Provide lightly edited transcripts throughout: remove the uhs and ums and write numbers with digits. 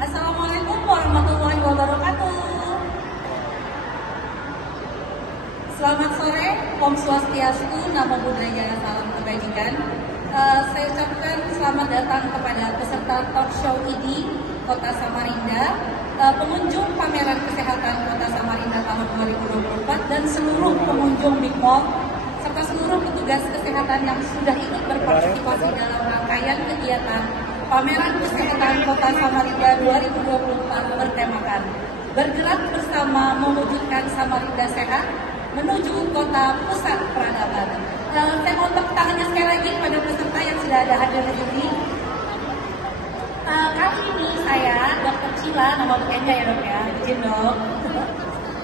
Assalamualaikum warahmatullahi wabarakatuh. Selamat sore, Om Swastiastu, Namo Buddhaya, salam kebajikan. Saya ucapkan selamat datang kepada peserta talk show ID Kota Samarinda, pengunjung pameran kesehatan Kota Samarinda tahun 2024 dan seluruh pengunjung Big Mall serta seluruh petugas kesehatan yang sudah ikut berpartisipasi dalam rangkaian kegiatan Pameran Kesehatan Kota Samarinda 2024 bertemakan Bergerak Bersama Mewujudkan Samarinda Sehat menuju Kota Pusat Peradaban. Saya mau tepuk tangannya sekali lagi pada peserta yang sudah ada hadir di sini. Kali ini saya, Dr. Cila, nama bukannya ya dok ya, izin dok.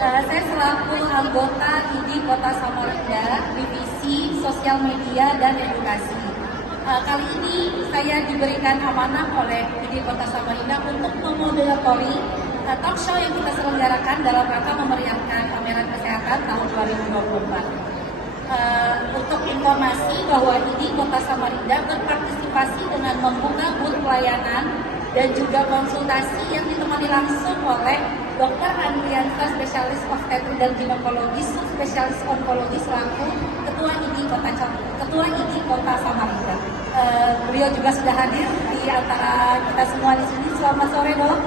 Saya selaku anggota ID Kota Samarinda, Divisi Sosial Media dan Edukasi. Kali ini saya diberikan amanah oleh ID Kota Samarinda untuk memoderatori talk show yang kita selenggarakan dalam rangka memeriahkan Pameran Kesehatan tahun 2024. Untuk informasi bahwa ID Kota Samarinda berpartisipasi dengan membuka booth pelayanan dan juga konsultasi yang ditemani langsung oleh Dr. Andriansa, spesialis obstetrik dan ginekologi, spesialis onkologi selaku Ketua ID Kota Samarinda. Beliau juga sudah hadir di antara kita semua di sini. Selamat sore dok.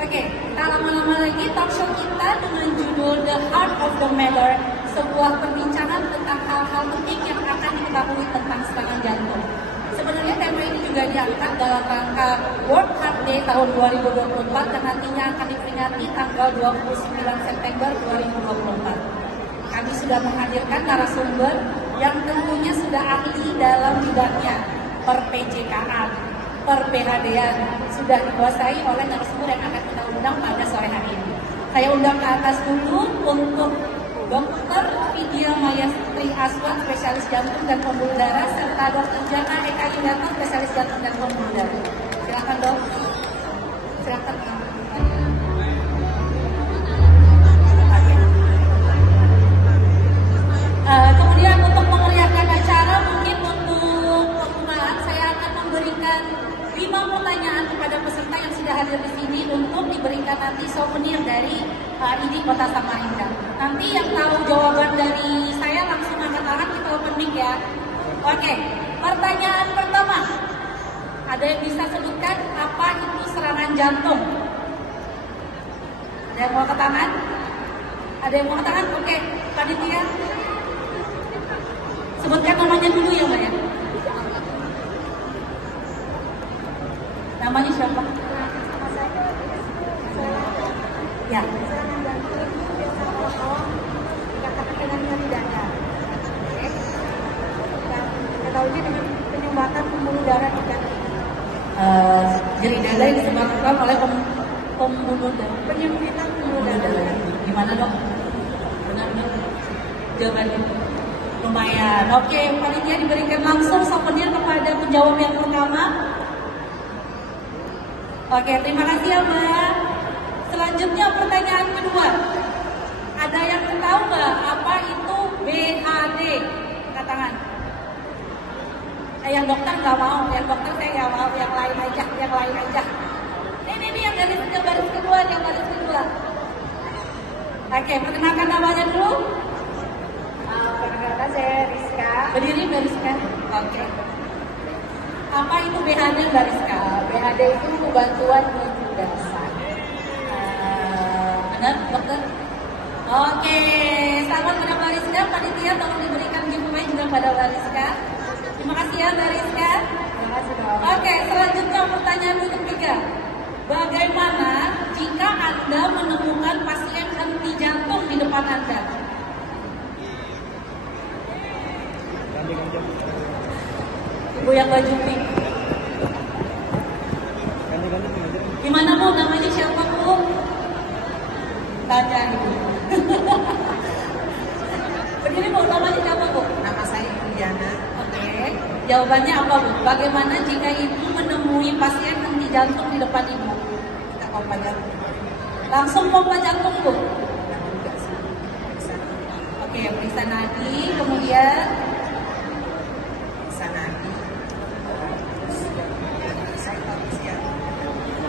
Oke, tak lama-lama lagi talk show kita dengan judul The Heart of the Matter, sebuah perbincangan tentang hal-hal penting yang akan diketahui tentang serangan jantung. Sebenarnya tema ini juga diangkat dalam rangka World Heart Day tahun 2024 yang nantinya akan diperingati tanggal 29 September 2024. Kami sudah menghadirkan narasumber yang tentunya sudah ahli dalam bidangnya, per PJKA, per PHD-an, sudah dikuasai oleh narasumber yang akan kita undang pada sore hari ini. Saya undang ke atas dulu untuk Dr. Vidya Mayastri Aswan, spesialis jantung dan pembuluh darah, serta Dr. Jana Eka Yulianto, spesialis jantung dan pembuluh darah. Silakan dok. Silakan. Kemudian untuk memeriahkan acara, mungkin untuk pembukaan saya akan memberikan 5 pertanyaan kepada peserta yang sudah hadir di sini untuk diberikan nanti souvenir dari ID Kota Samarinda. Nanti yang tahu jawaban dari saya langsung angkat tangan, kita open mic ya. Oke, pertanyaan pertama. Ada yang bisa sebutkan apa itu serangan jantung? Ada yang mau angkat tangan? Ada yang mau angkat tangan? Oke, panitia. Sebutkan namanya dulu ya Mbak ya. Namanya siapa? Ya. Ketahuinya dengan penyumbatan pembuluh darah di kaki. Nyeri dada yang disebabkan oleh pembuluh darah. Penyempitan pembuluh darah. Gimana dok? Benar dok? Jawabannya lumayan. Oke, panitia diberikan langsung souvenir kepada penjawab yang pertama. Oke, terima kasih ya Mbak. Selanjutnya pertanyaan kedua. Ada yang tahu nggak apa itu BHD? Angkat tangan. Yang dokter nggak mau, yang dokter saya nggak mau, yang lain aja. Ini yang baris kedua. Oke, perkenalkan namanya dulu. Perkenalkan saya Rizka. Berdiri Mbak Rizka. Oke. Apa itu BHD Mbak Rizka? BHD itu bantuan menuju dasar. Benar, dokter? Oke, selamat pada Mbak Rizka. Panitia tolong diberikan giveaway juga pada Mbak Rizka. Terima kasih ya Mbak Rizka. Terima kasih dok. Oke, selanjutnya pertanyaan ketiga. Bagaimana jika Anda menemukan pasien henti jantung di depan Anda? Ibu yang baju pink. Gimana Bu? Namanya siapa Bu? Tanya Ibu. Berdiri Bu, namanya siapa Bu? Nama saya Juliana. Oke. Jawabannya apa Bu? Bagaimana jika Ibu menemui pasien henti jantung di depan Ibu? Kita pompa jantung. Langsung pompa jantung Bu? Oke, periksa nadi, kemudian Periksa nadi.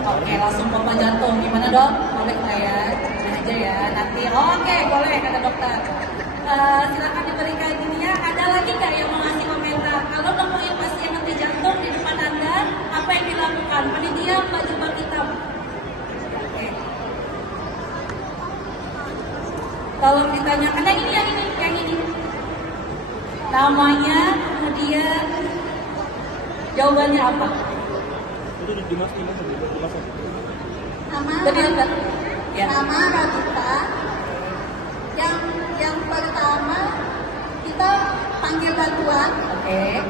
Oke, langsung pompa jantung. Gimana dok? Boleh nggak ya? Gimana aja ya. Nanti, oke, boleh kata dokter. Silakan diberikan dunia. Ada lagi nggak yang mau ngasih komentar? Kalau nemuin pasien henti jantung di depan Anda, apa yang dilakukan? Panitia baju hitam. Oke. Kalau ditanyakan, yang ini. Namanya, kemudian jawabannya apa? Nama Ya. nama Radita. Yang pertama kita panggil bantuan. Oke.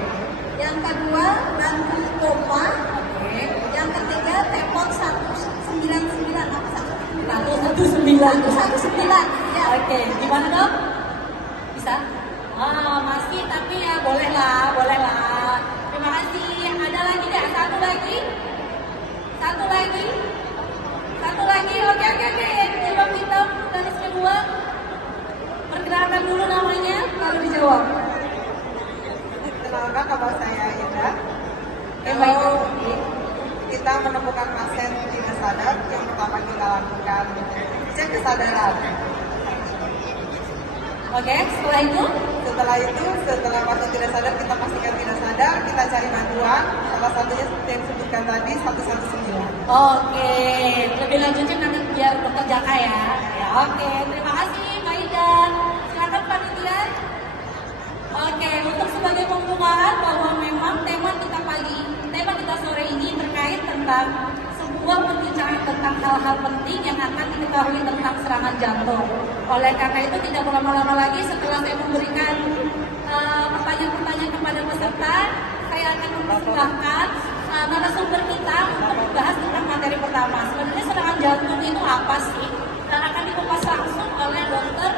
Yang kedua bantu pompa. Oke. Yang ketiga telepon 199 apa 119. ya. Oke, gimana dok? Bisa? Masih, tapi ya boleh lah. Terima kasih. Ada lagi nggak? Satu lagi. Oke. Jilbab hitam, garis kedua. Perkenalkan dulu namanya, lalu dijawab. Kenalkan nama saya Ida. Baik. Kalau kita menemukan pasien tidak sadar, yang pertama kita lakukan cek kesadaran. Oke, setelah itu? Setelah pasien tidak sadar, kita pastikan tidak sadar, kita cari bantuan. Salah satunya seperti yang disebutkan tadi 119. Oke, lebih lanjutnya nanti biar dokter Jaka ya. Oke, terima kasih Mbak Ida. Silakan panitia. Oke, untuk sebagai pembukaan bahwa memang tema kita sore ini terkait tentang sebuah perbincangan tentang hal-hal penting yang akan diketahui tentang serangan jantung. Oleh karena itu tidak berlama-lama lagi, setelah saya memberikan pertanyaan-pertanyaan kepada peserta, saya akan mempersilahkan narasumber kita untuk membahas tentang materi pertama. Sebenarnya serangan jantung itu apa sih? Dan akan dikupas langsung oleh Dr.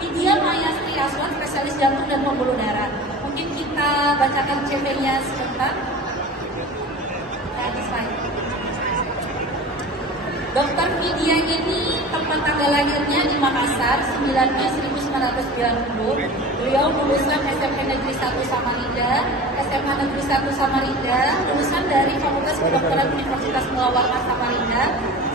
Vidya Mayasti Aswan, spesialis jantung dan pembuluh darah. Mungkin kita bacakan CV-nya sebentar. Dr. Vidya ini tempat tanggal lahirnya di Makassar, 9 Mei 1990. Beliau lulusan SMP Negeri 1 Samarinda, SMA Negeri 1 Samarinda, lulusan dari Fakultas Kedokteran Universitas Mulawarman Samarinda,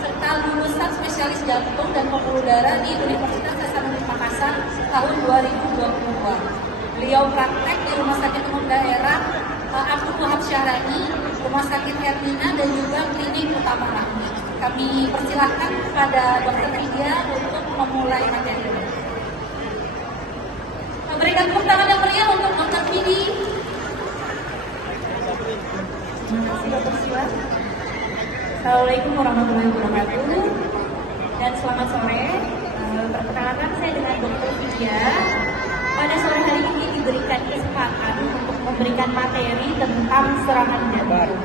serta lulusan spesialis jantung dan pembuluh darah di Universitas Hasanuddin Makassar tahun 2022. Beliau praktek di Rumah Sakit Umum Daerah Abdul Wahab Syahrani, Rumah Sakit Hermina, dan juga Klinik Utama Rahmi. Kami persilahkan kepada Dr. Vidya untuk memulai materi ini. Memberikan tepuk tangan yang meriah untuk Dr. Vidya. Terima kasih Dr. Siwa. Assalamualaikum warahmatullahi wabarakatuh dan selamat sore. Perkenalkan, saya dengan Dr. Vidya. Pada sore hari ini diberikan kesempatan untuk memberikan materi tentang serangan jantung.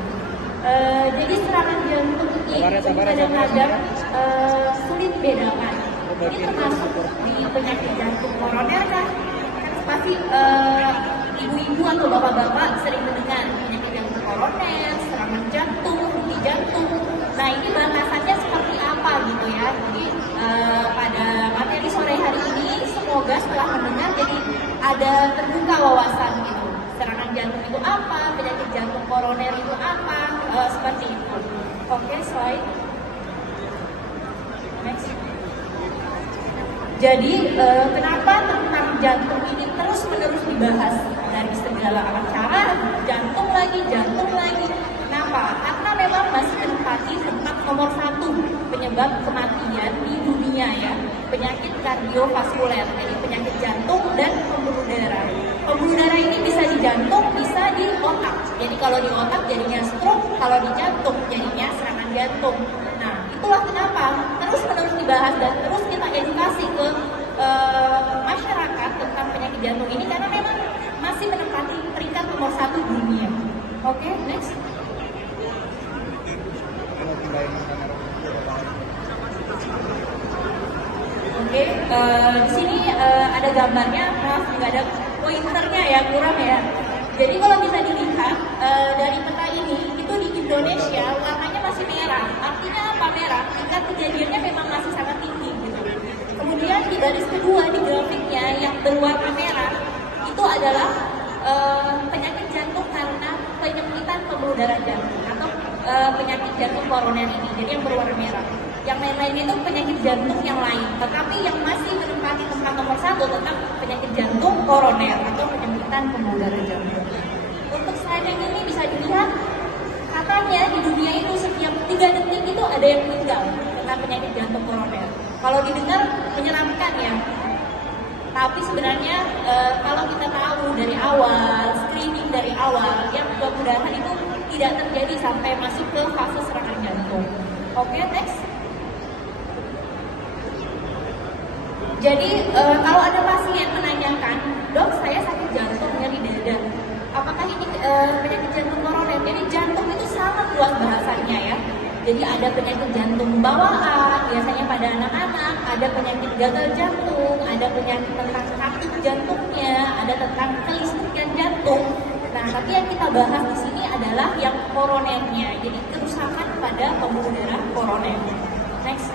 Jadi serangan jantung ini kadang-kadang sulit bedakan. Ini termasuk di penyakit jantung koroner kan? Pasti ibu-ibu atau bapak-bapak sering mendengar penyakit jantung koroner, serangan jantung, henti jantung. Nah ini batasannya seperti apa gitu ya? Jadi pada materi sore hari ini semoga setelah mendengar jadi ada terbuka wawasan gitu. Serangan jantung itu apa, penyakit jantung koroner itu apa, seperti itu. Oke, slide. Next. Jadi, kenapa tentang jantung ini terus-menerus dibahas dari segala acara, jantung lagi. Kenapa? Karena memang masih menempati tempat nomor 1 penyebab kematian di dunia ya, penyakit kardiovaskuler, jadi penyakit jantung dan pembuluh darah. Pembuluh darah ini bisa di jantung, bisa di otak. Jadi kalau di otak jadinya stroke, kalau di jantung jadinya serangan jantung. Nah, itulah kenapa terus-menerus dibahas dan terus kita edukasi ke masyarakat tentang penyakit jantung ini karena memang masih menempati peringkat nomor 1 di dunia. Oke, next. Oke, di sini ada gambarnya, maaf nggak ada pointernya ya, kurang ya. Jadi kalau bisa dilihat dari peta ini, itu di Indonesia warnanya masih merah. Artinya apa merah? Tingkat kejadiannya memang masih sangat tinggi gitu. Kemudian di garis kedua di grafiknya yang berwarna merah itu adalah penyakit jantung karena penyempitan pembuluh darah jantung atau penyakit jantung koroner ini, jadi yang berwarna merah. Yang lain-lainnya itu penyakit jantung yang lain, tetapi yang masih menempati tempat nomor 1 tetap penyakit jantung koroner atau penyempitan pembuluh darah jantung. Untuk slide yang ini bisa dilihat, katanya di dunia itu setiap 3 detik itu ada yang meninggal karena penyakit jantung koroner. Kalau didengar menyeramkan ya, tapi sebenarnya kalau kita tahu dari awal, screening dari awal, yang mudah-mudahan itu tidak terjadi sampai masuk ke fase serangan jantung. Oke, next. Jadi kalau ada pasien menanyakan, dok saya sakit jantung, nyeri dada, apakah ini penyakit jantung koroner? Jadi jantung itu sangat luas bahasanya ya. Jadi ada penyakit jantung bawaan, biasanya pada anak-anak, ada penyakit gagal jantung, ada penyakit tentang sakit jantungnya, ada tentang kelistrikan jantung. Nah, tapi yang kita bahas di sini adalah yang koronernya, jadi kerusakan pada pembuluh darah koroner. Next.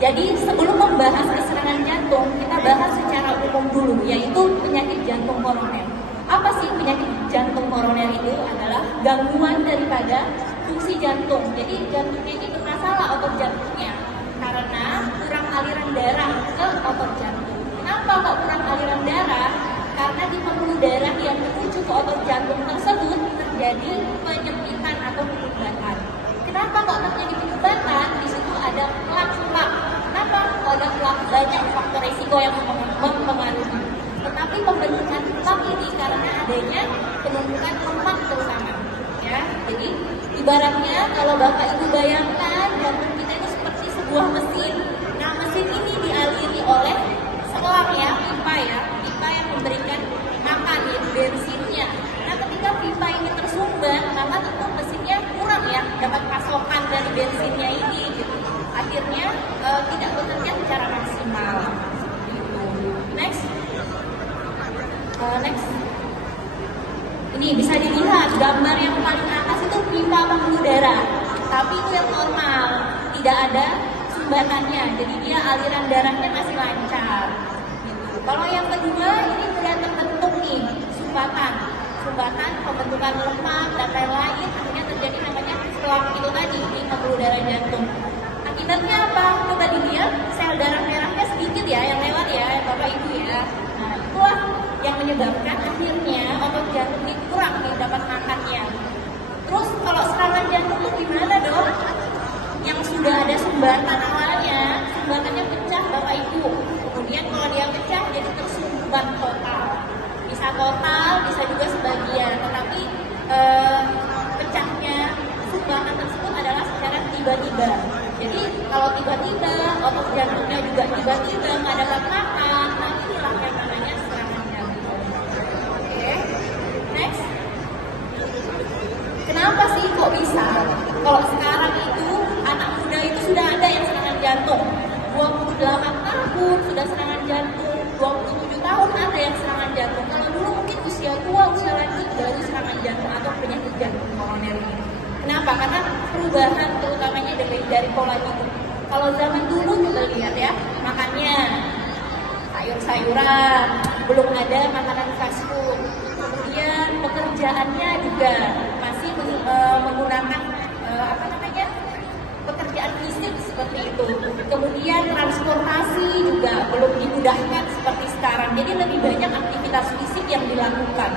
Jadi sebelum membahas keserangan jantung, kita bahas secara umum dulu, yaitu penyakit jantung koroner. Apa sih penyakit jantung koroner itu? Adalah gangguan daripada fungsi jantung. Jadi jantungnya ini bermasalah, otot jantungnya, karena kurang aliran darah ke otot jantung. Kenapa kok kurang aliran darah? Karena di pembuluh darah yang menuju ke otot jantung tersebut terjadi penyempitan atau penyumbatan. Kenapa kok terjadi penyumbatan? Di situ ada plak-plak. Kenapa? Kalau ada plak, banyak faktor risiko yang mempengaruhi. Tetapi pembentukan plak ini karena adanya penumpukan lemak terutama. Ya, jadi ibaratnya kalau Bapak Ibu bayangkan jantung kita itu seperti sebuah mesin. Nah, mesin ini dialiri oleh selang ya, pipa yang memberikan makan yaitu bensinnya. Nah, ketika pipa ini tersumbat, maka tentu mesinnya kurang ya, dapat pasokan dari bensinnya ini gitu. Akhirnya tidak bekerja secara maksimal. Next. Next. Ini bisa dilihat gambar yang paling atas itu pipa pembuluh darah, tapi itu yang normal, tidak ada sumbatannya, jadi dia aliran darahnya masih lancar. Gitu. Kalau yang kedua ini sudah terbentuk nih sumbatan pembentukan lemak dan lain-lain, akhirnya terjadi namanya plak itu tadi di pembuluh darah jantung. Akibatnya apa? Coba dilihat sel darah merahnya sedikit ya yang lewat ya Bapak Ibu ya. Nah itulah yang menyebabkan akhirnya otot jantung ini kurang nih dapat makannya. Terus kalau serangan jantung itu gimana dong? Yang sudah ada sumbatan awalnya, sumbatannya pecah Bapak Ibu. Kemudian kalau dia pecah jadi tersumbat total. Bisa total, bisa juga sebagian. Tetapi pecahnya sumbatan tersebut adalah secara tiba-tiba. Jadi kalau tiba-tiba otot jantungnya juga tiba-tiba nggak dapat makan, nah inilah yang namanya serangan jantung. Oke, next. Kenapa sih kok bisa? Kalau sekarang itu anak muda itu sudah ada yang serangan jantung, 28 tahun sudah serangan jantung, 27 tahun ada yang serangan jantung. Kalau dulu mungkin usia tua, usia lanjut baru serangan jantung atau penyakit jantung koroner ini. Kenapa? Karena perubahan terutamanya dari pola hidup. Kalau zaman dulu coba lihat ya, makannya sayur-sayuran, belum ada makanan fast food. Kemudian pekerjaannya juga masih menggunakan pekerjaan fisik seperti itu. Kemudian transportasi juga belum dimudahkan seperti sekarang. Jadi lebih banyak aktivitas fisik yang dilakukan.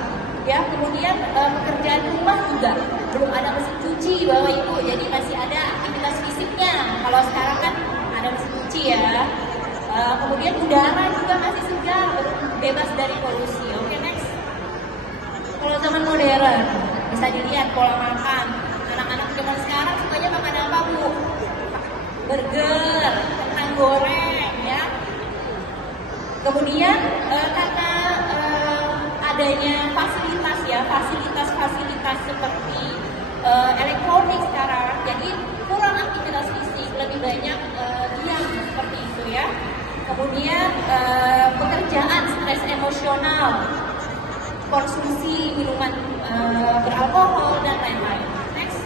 Ya, kemudian pekerjaan rumah juga belum ada mesin cuci Bapak Ibu, jadi masih ada aktivitas fisiknya. Kalau sekarang kan ada mesin cuci ya. Kemudian udara juga masih segar, belum bebas dari polusi. Oke, next. Kalau zaman modern bisa dilihat pola makan. Anak-anak zaman sekarang sukanya makan apa Bu? Burger, kentang goreng ya. Kemudian karena adanya fasilitas seperti elektronik sekarang, jadi kurang aktivitas fisik, lebih banyak diam seperti itu ya. Kemudian pekerjaan stres emosional, konsumsi minuman beralkohol dan lain-lain. Next.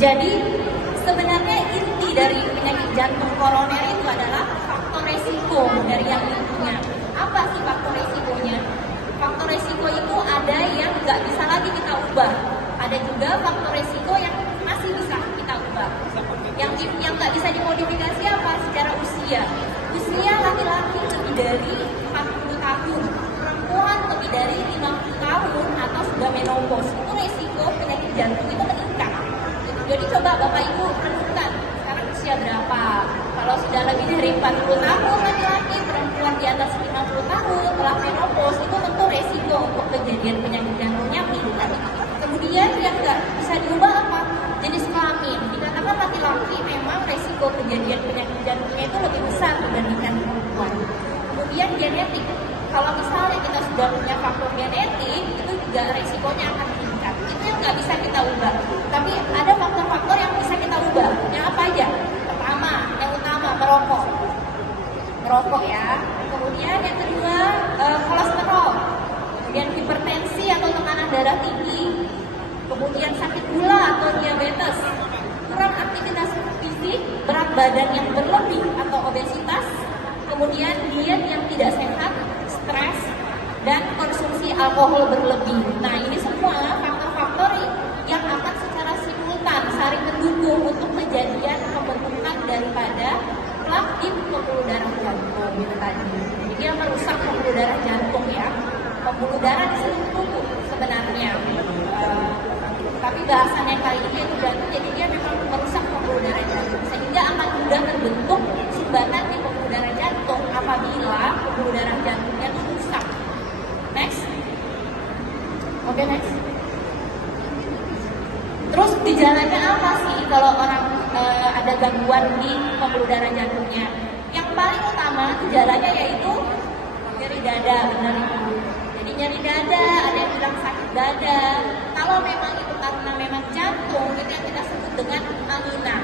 Jadi sebenarnya inti dari penyakit jantung koroner itu adalah faktor resiko dari yang lingkungan. Apa sih faktor resikonya? faktor resiko itu ada yang nggak bisa lagi kita ubah. Ada juga faktor resiko yang masih bisa kita ubah. Yang nggak bisa dimodifikasi apa? Secara usia. Usia laki-laki lebih dari 40 tahun, perempuan lebih dari 50 tahun atau sudah menopause, itu resiko penyakit jantung itu meningkat. Jadi coba Bapak Ibu renungkan, sekarang usia berapa? Kalau sudah lebih dari 40 tahun laki-laki, perempuan di atas 50 tahun telah menopause, itu tentu resiko untuk kejadian penyakit jantungnya meningkat. Kemudian yang nggak bisa diubah apa? Jenis kelamin. Dikatakan laki-laki memang resiko kejadian penyakit jantungnya itu lebih besar dibandingkan perempuan. Kemudian genetik. Kalau misalnya kita sudah punya faktor genetik, itu juga resikonya akan meningkat. Itu yang nggak bisa kita ubah. Tapi ada faktor-faktor yang bisa kita ubah. Yang apa aja? Pertama, yang utama, merokok. Merokok ya. Kemudian yang kedua, kolesterol. Kemudian hipertensi atau tekanan darah tinggi. Kemudian sakit gula atau diabetes. Kurang aktivitas fisik, berat badan yang berlebih atau obesitas. Kemudian diet yang tidak sehat, stres, dan konsumsi alkohol berlebih. Nah, ini semua faktor-faktor yang akan secara simultan saling mendukung untuk kejadian pembentukan daripada plak di pembuluh darah jantung gitu tadi. Jadi dia merusak pembuluh darah jantung ya. Pembuluh darah di seluruh tubuh sebenarnya. Tapi bahasannya kali ini itu berarti jadi dia memang merusak pembuluh darah jantung sehingga akan mudah terbentuk sumbatan di pembuluh darah jantung apabila pembuluh darah jantungnya itu rusak. Next. Oke, next. Terus gejalanya apa sih kalau orang ada gangguan di pembuluh darah jantungnya? Yang paling utama gejalanya yaitu nyeri dada, benar itu. Jadi nyeri dada, ada yang bilang sakit dada. Kalau memang itu karena memang jantung, itu yang kita sebut dengan angina.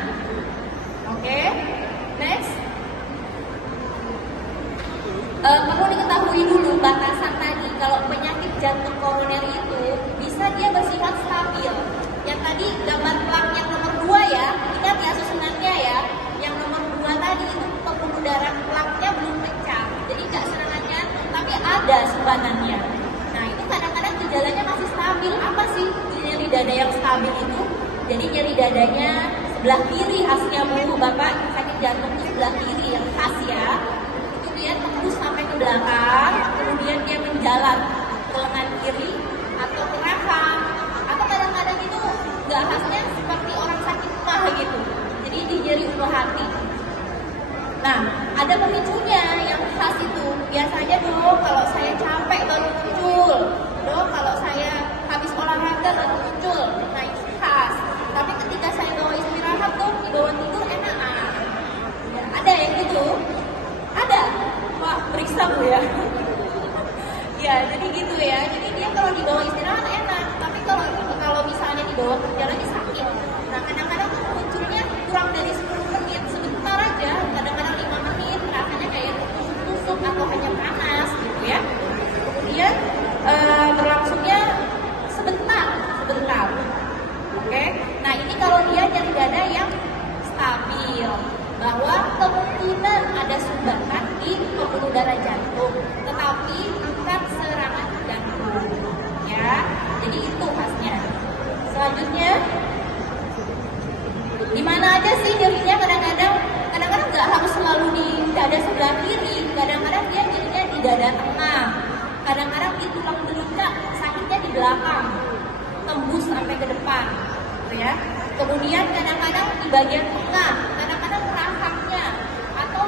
Oke, next. Perlu diketahui dulu batasan tadi. Kalau penyakit jantung koroner itu bisa dia bersifat stabil. Yang tadi gambar plak yang nomor 2 ya, ingat ya susunannya ya. Yang nomor 2 tadi itu pembuluh darah plaknya belum pecah, jadi nggak serangan jantung, tapi ada sumbatannya. Nah itu kadang-kadang gejalanya masih stabil. Apa sih nyeri dada yang stabil itu? Jadi nyeri dadanya sebelah kiri khasnya Bu, Bapak sakit jantung itu sebelah kiri yang khas ya. Itu dia tembus sampai ke belakang, kemudian dia menjalar ke lengan kiri atau ke rahang, atau kadang-kadang itu nggak khasnya seperti orang sakit mah gitu. Jadi di nyeri ulu hati. Nah, ada pemicunya yang khas itu. Biasanya dong kalau saya capek baru muncul. Dong kalau saya habis olahraga baru muncul. Nah, itu khas. Tapi ketika saya bawa istirahat tuh, di bawah tidur enak. Ya, ada yang gitu? Ada? Wah, periksa Bu ya. Ya, jadi gitu ya. Jadi dia kalau di bawah istirahat enak. Tapi kalau misalnya di bawah kerja lagi sakit. Nah, kadang-kadang tuh munculnya kurang dari 10 menit. Sebentar aja. Kadang-kadang 5 menit. Rasanya kayak tusuk-tusuk atau hanya panas gitu ya. Kemudian berlangsungnya sebentar. Oke. Nah, ini kalau dia nyeri dada yang stabil, bahwa kemungkinan ada sumbatan di pembuluh darah jantung, tetapi bukan serangan jantung. Ya. Jadi itu khasnya. Selanjutnya, di mana aja sih nyerinya? Kadang-kadang nggak harus selalu di dada sebelah kiri. Kadang-kadang dia nyerinya di dada tengah. Kadang-kadang di tulang belakang, sakitnya di belakang, tembus sampai ke depan, gitu ya. Kemudian kadang-kadang di bagian tengah, kadang-kadang rahangnya atau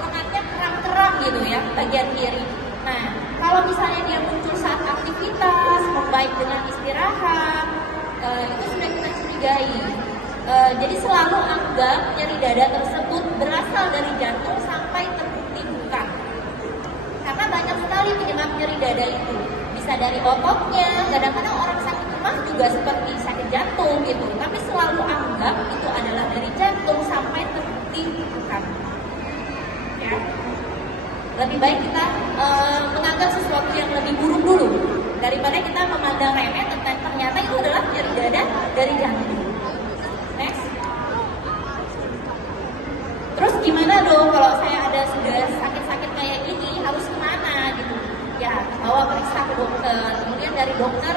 lengannya keram-keram gitu ya, bagian kiri. Nah, kalau misalnya dia muncul saat aktivitas, membaik dengan istirahat, itu sudah kita curigai. Jadi selalu anggap nyeri dada tersebut berasal dari jantung sampai terbukti bukan. Karena banyak sekali penyebab nyeri dada itu. Bisa dari ototnya, kadang-kadang orang sakit mah juga seperti sakit jantung gitu. Tapi selalu anggap itu adalah dari jantung sampai terbukti bukan. Ya. Lebih baik kita menganggap sesuatu yang lebih buruk dulu daripada kita memandang remeh tentang ternyata itu adalah nyeri dada dari jantung. Next. Terus gimana dong kalau saya ada sudah sakit-sakit kayak gini, harus kemana gitu? Ya, bawa periksa ke dokter. dari dokter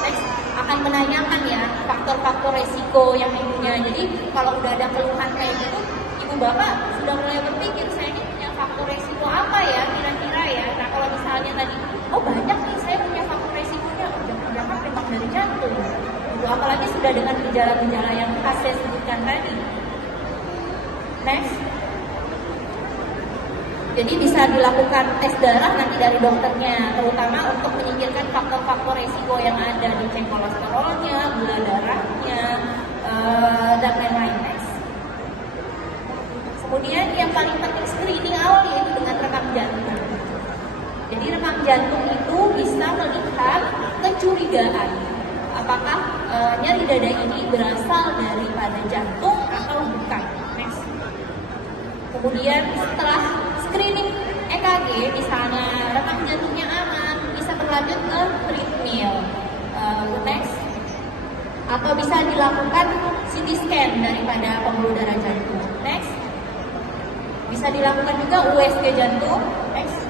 next akan menanyakan ya faktor-faktor resiko yang ibunya. Jadi kalau udah ada keluhan kayak gitu, ibu bapak sudah mulai berpikir saya ini punya faktor resiko apa ya kira-kira ya. Nah kalau misalnya tadi, oh banyak nih saya punya faktor resikonya, jangan-jangan memang dari jantung. Itu apalagi sudah dengan gejala-gejala yang khas saya sebutkan tadi. Next. Jadi bisa dilakukan tes darah nanti dari dokternya, terutama untuk menyingkirkan faktor-faktor resiko yang ada, dicek kolesterolnya, gula darahnya, dan lain-lain. Kemudian yang paling penting screening awal yaitu dengan rekam jantung. Jadi rekam jantung itu bisa melihat kecurigaan apakah nyeri dada ini berasal daripada jantung atau bukan. Next. Kemudian setelah screening EKG, misalnya rekam jantungnya aman, bisa berlanjut ke treadmill. Next. Atau bisa dilakukan CT scan daripada pembuluh darah jantung. Next. Bisa dilakukan juga USG jantung. Next.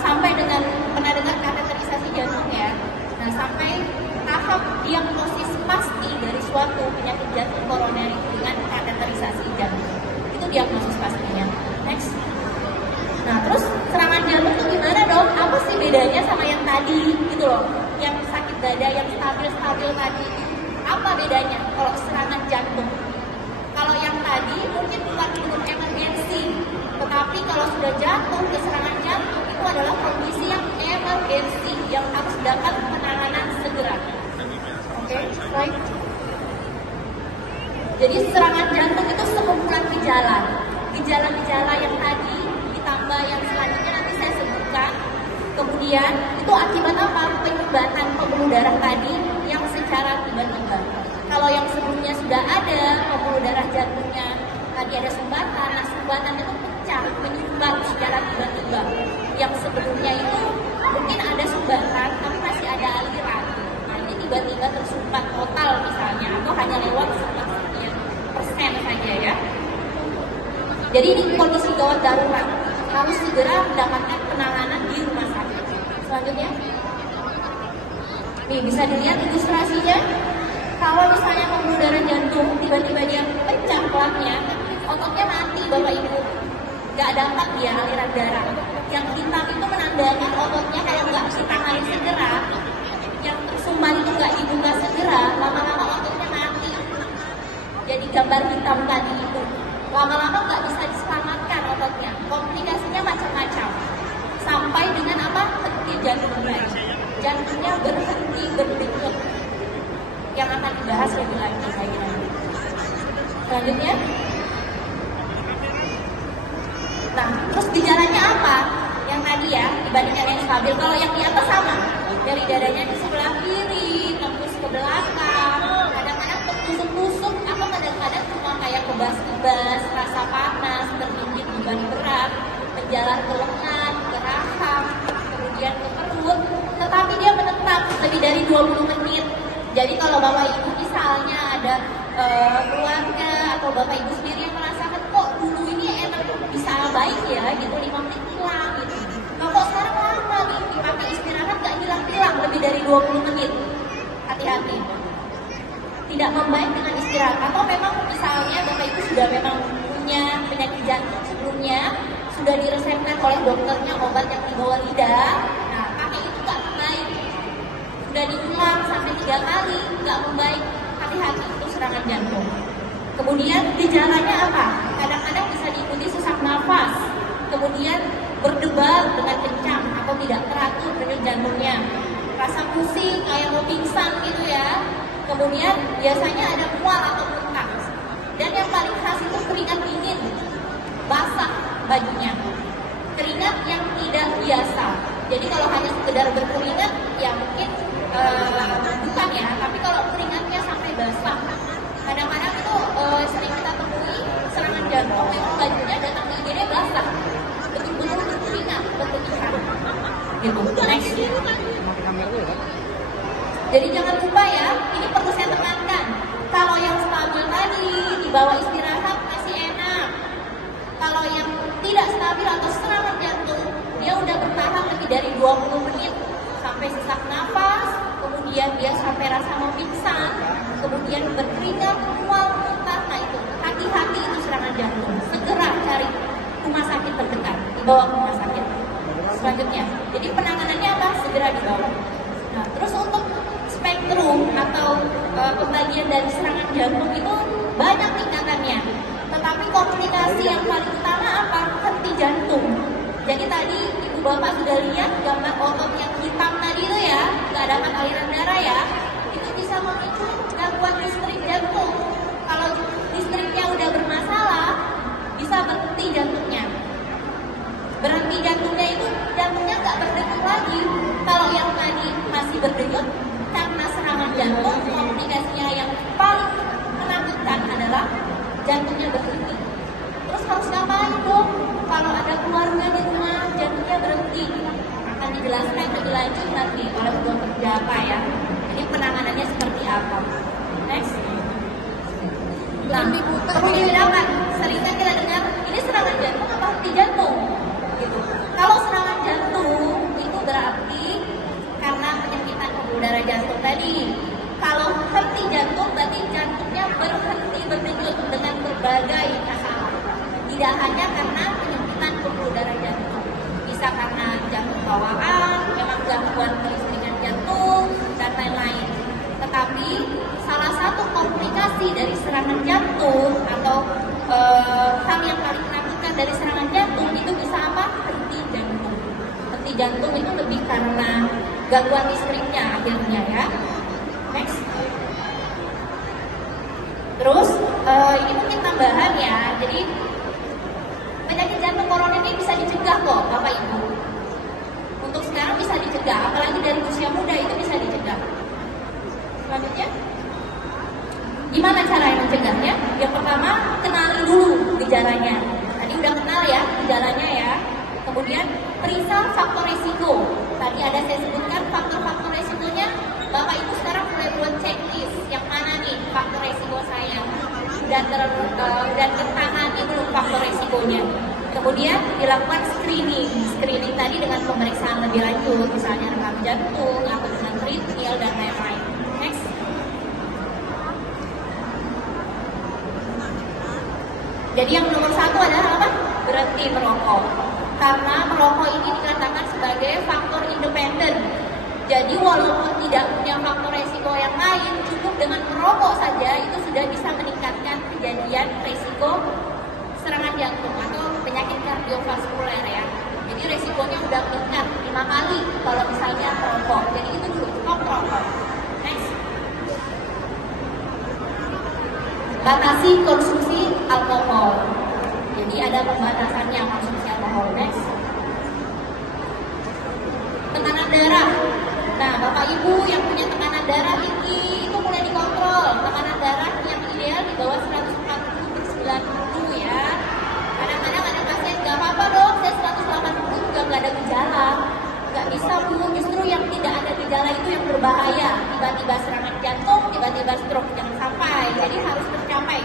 Sampai dengan pernah dengar kateterisasi jantung ya. Nah, sampai tahap diagnosis pasti dari suatu penyakit jantung koroner dengan kateterisasi jantung. Itu diagnosis pastinya. Next. Nah, terus serangan jantung itu gimana dong? Apa sih bedanya sama yang tadi gitu loh? Yang sakit dada yang stabil-stabil tadi. Apa bedanya kalau serangan jantung? Kalau yang tadi mungkin bukan untuk emergensi, tetapi kalau sudah jatuh ke serangan jantung itu adalah kondisi yang emergensi yang harus dapat penanganan segera. Oke, slide. Jadi serangan jantung itu sekumpulan gejala yang tadi ditambah yang selanjutnya nanti saya sebutkan. Kemudian itu akibat apa? Penyumbatan pembuluh darah tadi yang secara tiba-tiba. Kalau yang sebelumnya sudah ada pembuluh darah jantungnya, tadi ada sumbatan, nah sumbatan itu pecah, menyumbat secara tiba-tiba. Yang sebelumnya itu mungkin ada sumbatan, tapi masih ada aliran. Nah ini tiba-tiba tersumbat total misalnya, atau hanya lewat sekian persen saja ya. Jadi ini kondisi gawat darurat, harus segera mendapatkan penanganan di rumah sakit. Selanjutnya, nih bisa dilihat ilustrasinya. Kalau misalnya pembuluh darah jantung tiba-tiba dia pecah pelatnya, ototnya mati Bapak Ibu, nggak dapat dia aliran darah. Yang hitam itu menandakan ototnya kalau nggak ditangani segera, yang tersumbat itu nggak dibuka segera, lama-lama ototnya mati. Jadi gambar hitam tadi itu, lama-lama nggak bisa diselamatkan ototnya. Komplikasinya macam-macam, sampai dengan apa? Henti jantung lagi. Jantungnya berhenti berdenyut. Yang akan dibahas lebih lanjut saya kira. Selanjutnya, nah terus gejalanya apa? Yang tadi ya dibandingkan yang stabil. Kalau yang di atas sama, dari dadanya di sebelah kiri tembus ke belakang, kadang-kadang tertusuk-tusuk, atau kadang-kadang cuma kayak kebas-kebas, rasa panas, tergigit beban berat, menjalar ke lengan, ke rahang, kemudian ke perut, tetapi dia menetap lebih dari 20 menit. Jadi kalau Bapak Ibu misalnya ada keluarga atau Bapak Ibu sendiri yang merasakan kok dulu ini emang bisa baik ya gitu, 5 menit hilang gitu. Nah, kok sekarang lama nih dipakai istirahat gak hilang-hilang lebih dari 20 menit. Hati-hati. Tidak membaik dengan istirahat, atau memang misalnya Bapak Ibu sudah memang punya penyakit jantung sebelumnya, sudah diresepkan oleh dokternya obat yang di bawah lidah. Nah, pakai itu gak membaik. Sudah diulang sampai 3 kali, nggak membaik, hati-hati itu serangan jantung. Kemudian gejalanya apa? Kadang-kadang bisa diikuti sesak nafas, kemudian berdebar dengan kencang atau tidak teratur denyut jantungnya, rasa pusing kayak mau pingsan gitu ya. Kemudian biasanya ada mual atau muntah, dan yang paling khas itu keringat dingin, basah bajunya, keringat yang tidak biasa. Jadi kalau hanya sekedar berkeringat ya mungkin bukan ya, tapi kalau keringatnya sampai basah, kadang-kadang itu sering kita temui serangan jantung memang bajunya datang ke IGD basah, betul-betul berkeringat, berlebihan gitu. Next. Jadi jangan lupa ya, ini perlu saya tekankan, kalau yang stabil tadi dibawa istirahat masih enak. Kalau yang tidak stabil atau serangan jantung, dia udah bertahan lebih dari 20 menit sampai sampai sesak nafas, kemudian dia sampai rasa mau pingsan, kemudian berkeringat, mual, muntah. Nah itu hati-hati, itu serangan jantung. Segera cari rumah sakit terdekat, dibawa ke rumah sakit. Selanjutnya, jadi penanganannya apa? Segera dibawa. Nah, terus untuk spektrum atau pembagian dari serangan jantung itu banyak tingkatannya. Tetapi komplikasi yang paling utama apa? Henti jantung. Jadi tadi ibu bapak sudah lihat gambar otot yang hitam tadi itu ya, nggak dapat aliran darah ya, itu bisa memicu gangguan listrik jantung. Kalau listriknya udah bermasalah, bisa berhenti jantungnya. Berhenti jantungnya itu jantungnya nggak berdenyut lagi. Kalau yang tadi masih berdenyut karena serangan jantung, komplikasinya yang paling menakutkan adalah jantungnya berhenti. Terus harus ngapain dong? Kalau ada keluarga di rumah jantungnya berhenti, akan dijelaskan lebih lanjut nanti oleh dokter Jaka ya. Jadi penanganannya seperti apa? Next. Nah, kemudian apa? Seringnya kita dengar ini serangan jantung apa henti jantung? Gitu. Kalau serangan jantung itu berarti karena penyempitan pembuluh darah jantung tadi. Kalau henti jantung berarti jantungnya berhenti berdenyut dengan berbagai masalah. Tidak hanya karena penyempitan pembuluh darah jantung, bisa karena jantung bawaan, memang gangguan kelistrikan jantung dan lain-lain. Tetapi salah satu komplikasi dari serangan jantung atau hal yang paling menakutkan dari serangan jantung itu bisa apa? Henti jantung. Henti jantung itu lebih karena gangguan listriknya akhirnya ya. Next. Terus ini mungkin tambahan ya. Jadi penyakit jantung koroner ini bisa dicegah kok Bapak Ibu. Untuk sekarang bisa dicegah, apalagi dari usia muda itu bisa dicegah. Selanjutnya, gimana cara mencegahnya? Yang pertama, kenali dulu gejalanya. Tadi udah kenal ya gejalanya ya. Kemudian periksa faktor risiko. Tadi ada saya sebutkan faktor-faktor risikonya. Bapak Ibu sekarang mulai buat checklist yang mana nih faktor risiko saya. Dan tertangani dulu faktor risikonya. Kemudian dilakukan screening. Screening tadi dengan pemeriksaan lebih lanjut, misalnya rekam jantung atau dengan treadmill dan lain-lain. Next. Jadi yang nomor satu adalah apa? Berhenti merokok. Karena merokok ini dikatakan sebagai faktor independen. Jadi walaupun tidak punya faktor resiko yang lain, cukup dengan merokok saja itu sudah bisa meningkatkan kejadian resiko serangan jantung atau penyakit kardiovaskuler ya. Jadi resikonya udah meningkat 5 kali kalau misalnya merokok. Jadi itu dulu, stop merokok. Next. Batasi konsumsi alkohol. Jadi ada pembatasannya konsumsi alkohol. Next. Tekanan darah. Nah, Bapak Ibu yang punya tekanan darah tinggi itu mulai dikontrol. Tekanan darah yang ideal di bawah 140/90 ya. Kadang-kadang ada pasien nggak apa-apa dong, saya 180 juga nggak ada gejala. Nggak bisa Bu, justru yang tidak ada gejala itu yang berbahaya. Tiba-tiba serangan jantung, tiba-tiba stroke, jangan sampai. Jadi harus tercapai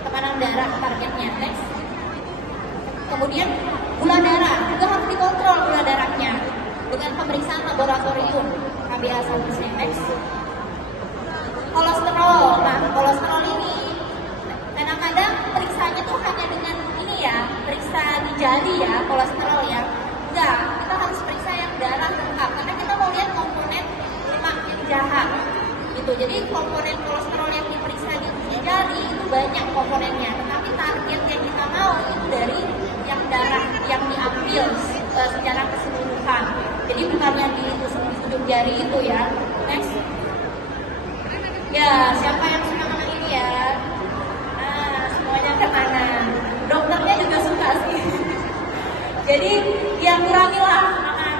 tekanan darah targetnya. Next. Kemudian gula darah juga harus dikontrol gula darahnya dengan pemeriksaan laboratorium HbA1c. Next. Kolesterol. Nah, kolesterol ini kadang-kadang periksanya tuh hanya dengan ini ya, periksa di jari ya, kolesterol ya. Enggak, kita harus periksa yang darah lengkap karena kita mau lihat komponen lemak yang jahat. Gitu. Jadi komponen kolesterol yang diperiksa di jari itu banyak komponennya, tetapi target yang kita mau itu dari yang darah yang diambil secara keseluruhan. Jadi bukan yang di ujung jari itu ya. Next. Ya, siapa yang suka makan ini ya? Nah, semuanya ke kanan. Dokternya juga suka sih. Jadi ya kurangilah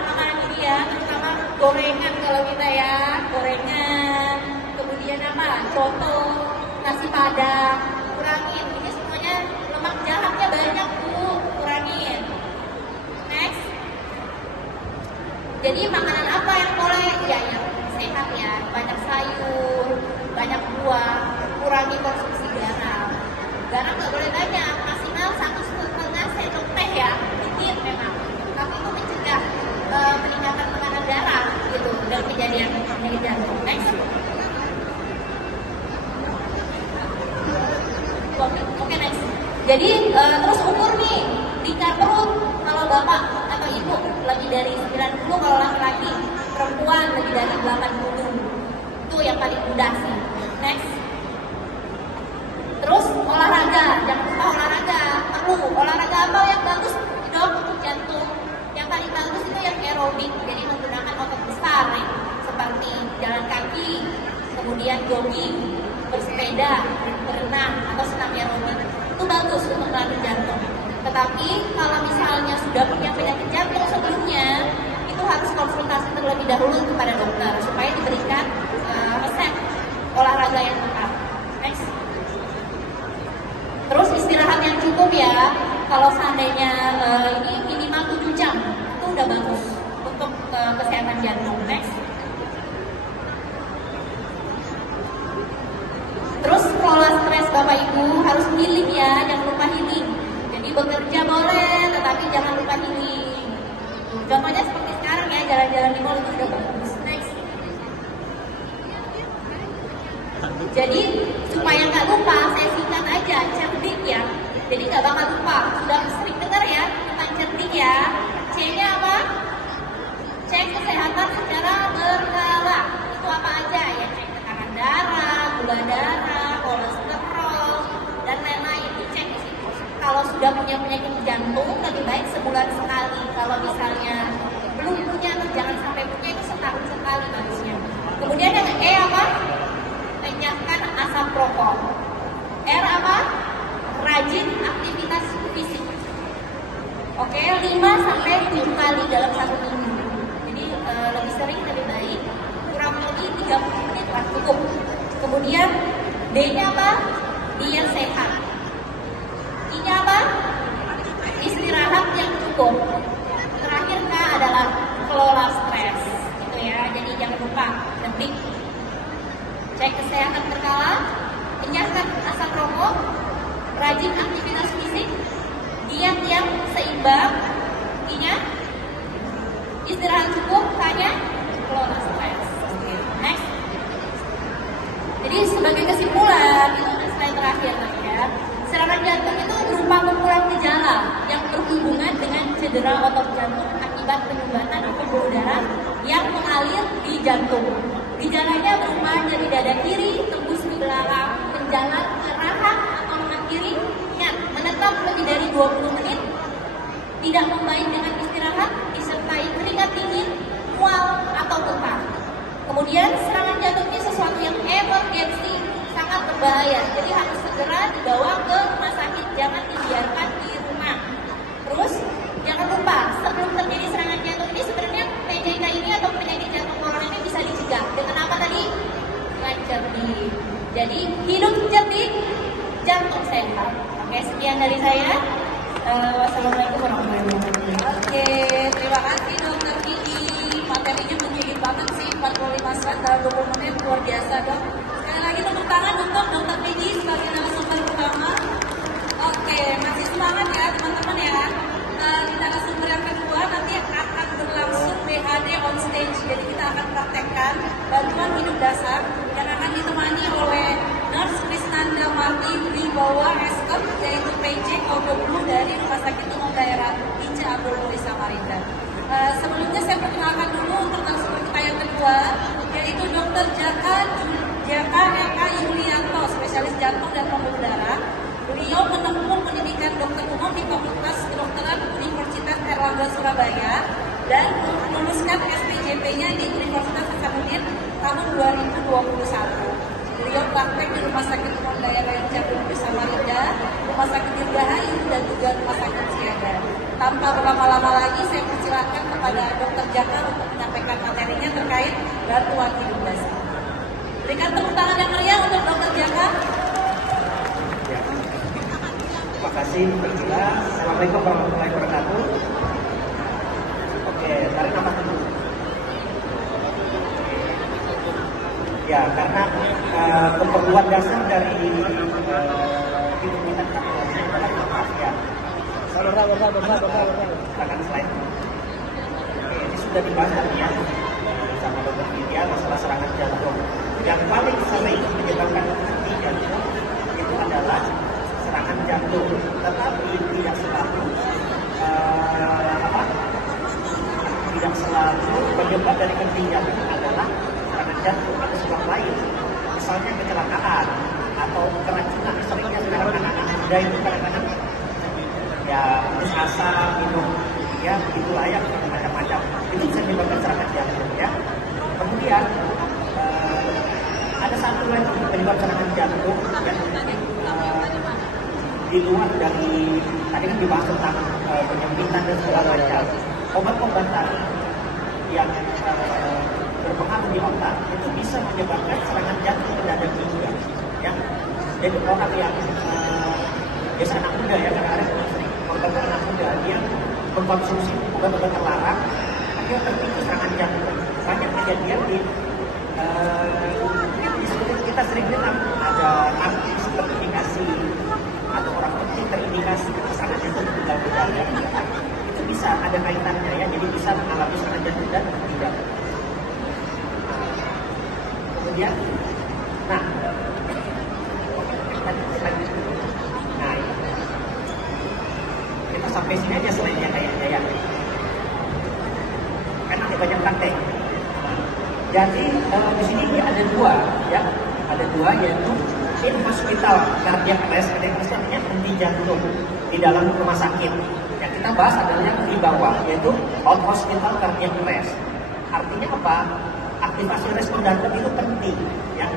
makan ini ya, terutama gorengan kalau kita ya, gorengan. Kemudian apa? Coto, nasi padang, kurangin. Ini semuanya lemak jahatnya banyak Bu, kurangin. Next. Jadi makanan apa yang boleh? Ya yang sehat ya, banyak sayur, banyak buah, kurangi konsumsi garam. Garam nggak boleh banyak, maksimal 1,5 sendok teh ya, dikit memang. Tapi itu mencegah peningkatan tekanan darah gitu. Dan penyakit jantung. Next. Oke, next. Jadi terus ukur nih lingkar perut kalau bapak atau ibu lebih dari 90, kalau laki-laki, perempuan lebih dari 80. Itu yang paling mudah sih. Next. Terus olahraga, jangan lupa olahraga. Perlu olahraga apa yang bagus dok untuk jantung? Yang paling bagus itu yang aerobik, jadi menggunakan otot besar nih, seperti jalan kaki, kemudian jogging, bersepeda, berenang, atau senam aerobik. Itu bagus untuk melatih jantung. Tetapi kalau misalnya sudah punya penyakit jantung sebelumnya, itu harus konsultasi terlebih dahulu kepada dokter supaya diberikan resep olahraga yang tepat. Next. Terus istirahat yang cukup ya. Kalau seandainya ini minimal 7 jam, itu udah bagus untuk kesehatan jantung. Next. Terus kelola stres Bapak Ibu harus healing ya, jangan lupa healing. Jadi bekerja boleh, tetapi jangan lupa healing. Contohnya seperti sekarang ya, jalan-jalan di mall itu udah bagus. Next. Jadi supaya nggak lupa, saya singkat aja, cerdik ya. Jadi nggak bakal lupa. Sudah sering dengar ya tentang cerdik ya. C-nya apa? Cek kesehatan secara berkala. Itu apa aja ya? Cek tekanan darah, gula darah, kolesterol, dan lain-lain. Dicek di situ. Kalau sudah punya penyakit jantung, lebih baik sebulan sekali. Kalau misalnya belum punya, jangan sampai punya, itu setahun sekali bagusnya. Kemudian yang E apa? Lenyapkan asap rokok. R apa? Rajin aktivitas fisik. Oke, 5-7 kali dalam 1 minggu. Jadi lebih sering lebih baik. Kurang lebih 30 menit lah cukup. Kemudian D-nya apa? Diet sehat. I-nya apa? Istirahat yang cukup. Terakhir K adalah kelola stres. Gitu ya. Jadi jangan lupa penting. Cek kesehatan berkala, enyahkan asap rokok, rajin aktivitas fisik, diet yang seimbang, I-nya istirahat cukup, K-nya kelola stres. Next. Jadi sebagai kesimpulan, itu slide terakhir nanti ya. Serangan jantung itu berupa kumpulan gejala yang berhubungan dengan cedera otot jantung akibat penyumbatan pembuluh darah yang mengalir di jantung. Gejalanya berupa nyeri dada kiri, tembus ke belakang, menjalar ke rahang atau lengan kiri, ingat, menetap lebih dari 20 menit, tidak membaik dengan istirahat, disertai keringat dingin, mual, atau muntah. Kemudian serangan jantung ini sesuatu yang emergensi, sangat berbahaya, jadi harus segera dibawa ke rumah sakit, jangan dibiarkan di rumah. Terus jangan lupa, sebelum terjadi serangan jantung ini sebenarnya PJK ini atau penyakit jantung koroner ini bisa dicegah dengan apa tadi? Dengan cerdik. Jadi hidup cerdik, jantung sehat. Oke, sekian dari saya. Wassalamualaikum warahmatullahi wabarakatuh. Oke, terima kasih Dokter Didi. Materinya menggigit banget sih, 45 slide dalam 20 menit, luar biasa dok. Sekali lagi tepuk tangan untuk Dokter Didi sebagai narasumber utama. Oke, masih semangat ya teman-teman ya. Di narasumber yang kedua nanti akan berlangsung BHD on stage. Jadi kita akan praktekkan bantuan hidup dasar yang akan ditemani oleh Nurse Krisnanda Marti di bawah Eskom, yaitu PJ Kodoblu dari Rumah Sakit Umum Daerah ICA Abdul Samarinda. Sebelumnya saya perkenalkan dulu untuk narasumber kita yang kedua, yaitu Dr. Jaka Eka Yulianto, spesialis jantung dan pembuluh darah. Beliau menempuh pendidikan dokter umum di Fakultas Kedokteran Universitas Erlangga Surabaya dan meluluskan SPJP-nya di Universitas Hasanuddin tahun 2021. Beliau praktek di Rumah Sakit Umum Daerah ICA Samarinda, Rumah Sakit Dirgahayu, dan juga Rumah Sakit Siaga. Tanpa berlama-lama lagi, saya persilakan kepada Dr. Jaka untuk menyampaikan materinya terkait bantuan hidup dasar. Berikan tepuk tangan yang meriah untuk Dr. Jaka. Terima kasih Dr. Gila. Assalamualaikum warahmatullahi wabarakatuh. Oke, tarik nafas dulu. Ya, karena keperluan dasar dari hidup kita adalah nafas ya. Silakan slide. Oke, ini sudah dibahas ya. bersama Dr. Vidya masalah serangan jantung. Yang paling sering menyebabkan henti jantung itu adalah serangan jantung, tetapi tidak selalu tidak selalu penyebab dari henti jantung adalah serangan jantung. Ada sebab lain, misalnya kecelakaan atau keracunan. Seringnya sekarang anak-anak muda itu kadang-kadang ya putus asa, minum ya begitulah ya, macam-macam. Itu bisa menyebabkan serangan jantung ya. Kemudian ada satu lagi penyebab serangan jantung ya, di luar dari tadi kan dibahas tentang penyempitan dan segala macam. Obat-obatan yang berpengaruh di otak itu bisa menyebabkan serangan jantung mendadak juga ya. Jadi orang yang biasa anak muda ya, kadang-kadang sering mengkonsumsi anak muda, dia mengkonsumsi obat-obat terlarang, dia terpicu serangan jantung. Banyak kejadian di seluruh kita sering dengar ada artis terindikasi atau orang penting terindikasi serangan jantung di dalam dada. Itu bisa ada kaitannya ya, jadi bisa mengalami serangan jantung dan tidak. Kemudian, nah kita sampai sini aja selainnya kayaknya ya. Karena banyak praktek. Jadi di sini ada dua ya, ada dua yaitu in hospital cardiac arrest, ada yang namanya henti jantung di dalam rumah sakit. Yang kita bahas adalah yang di bawah yaitu out hospital cardiac arrest. Artinya apa? Aktivasi respon jantung itu penting ya.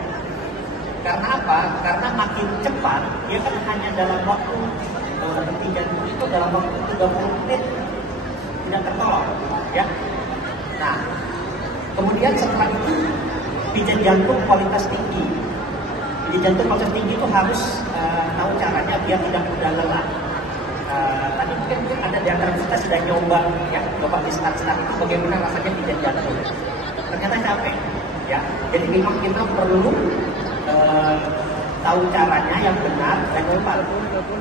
Karena apa? Karena makin cepat dia kan hanya dalam waktu henti jantung itu dalam waktu 30 menit tidak tertolong ya. Nah, kemudian setelah itu pijat jantung kualitas tinggi. Pijat jantung kualitas tinggi itu harus tahu caranya biar tidak mudah lelah. Tadi mungkin ada di antara kita sudah nyoba ya, coba di start itu bagaimana rasanya pijat jantung. Ternyata capek ya. Jadi memang kita perlu tahu caranya yang benar dan tepat.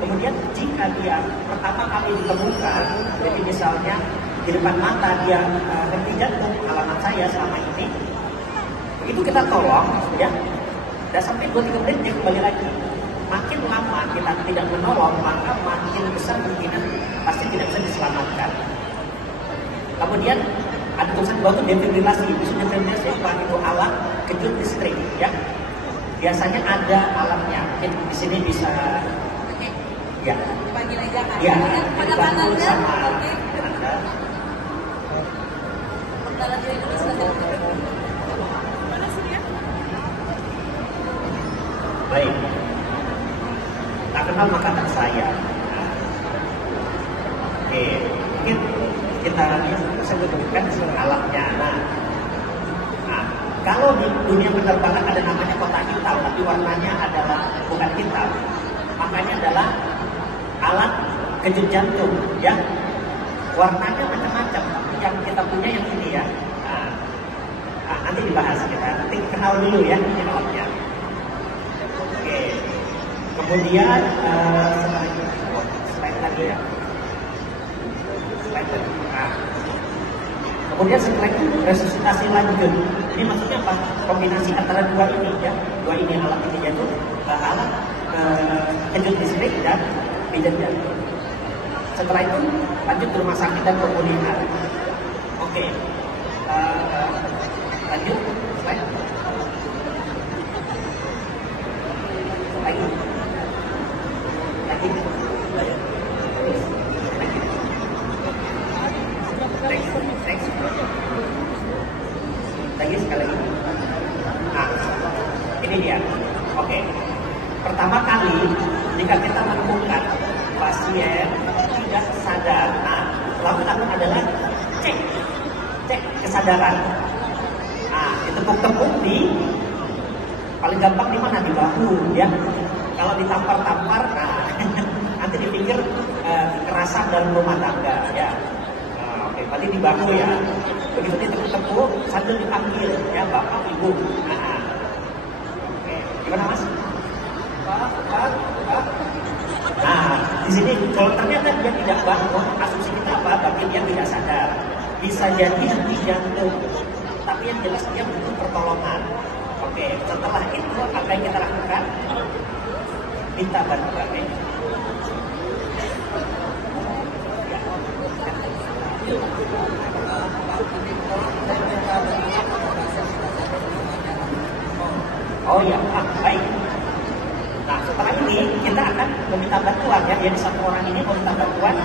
Kemudian jika dia pertama kali ditemukan, jadi misalnya di depan mata dia henti jantung, alamat saya selama ini, begitu kita tolong ya, dan sampai 2-3 menit dia kembali lagi. Makin lama kita tidak menolong, maka makin besar kemungkinan pasti tidak bisa diselamatkan. Kemudian ada tulisan di bawah itu defibrilasi. Defibrilasi itu alat kejut listrik ya. Biasanya ada alatnya, mungkin di sini bisa ya. Panggil aja kan? Ya, Pada dibantu panggilnya, sama oke. Anda. Bentar aja dulu sebentar. Baik. Tak kenal maka tak sayang. Oke, mungkin kita bisa menunjukkan alatnya. Nah, kalau di dunia penerbangan ada namanya kotak hitam, tapi warnanya adalah bukan hitam, makanya adalah alat kejut jantung, ya. Warnanya macam-macam, tapi yang kita punya yang ini ya. Nah, nanti dibahas kita. Nanti kenal dulu ya ini alatnya. Oke. Kemudian slide lagi ya. Slide lagi. Nah. Kemudian setelah itu resusitasi lanjut. Ini maksudnya apa? Kombinasi antara dua ini ya, dua ini alat ini yaitu alat kejut listrik dan pijat jantung. Setelah itu lanjut ke rumah sakit dan pemulihan. Oke, lanjut slide. Lagi. Next. Lagi sekali lagi. Nah, ini dia. Oke. Pertama kali jika kita menemukan pasien tidak sadar, nah, lakukan adalah cek kesadaran. Nah, ditepuk-tepuk di paling gampang di mana, di bahu, ya. Kalau ditampar-tampar, nah, nanti dipikir kekerasan dalam rumah tangga, ya. Oke, berarti di bahu ya. Begitu ditepuk-tepuk sambil dipanggil ya, Bapak, Ibu. Nah, oke, gimana Mas? Pak. Nah, di sini kalau ternyata dia tidak bangun, asumsi kita apa? Berarti dia tidak sadar. Bisa jadi henti jantung. Tapi yang jelas Oke, setelah itu apa yang kita lakukan? Minta bantuan. Oh ya, baik. Nah, setelah ini kita akan meminta bantuan ya. Yang satu orang ini meminta bantuan.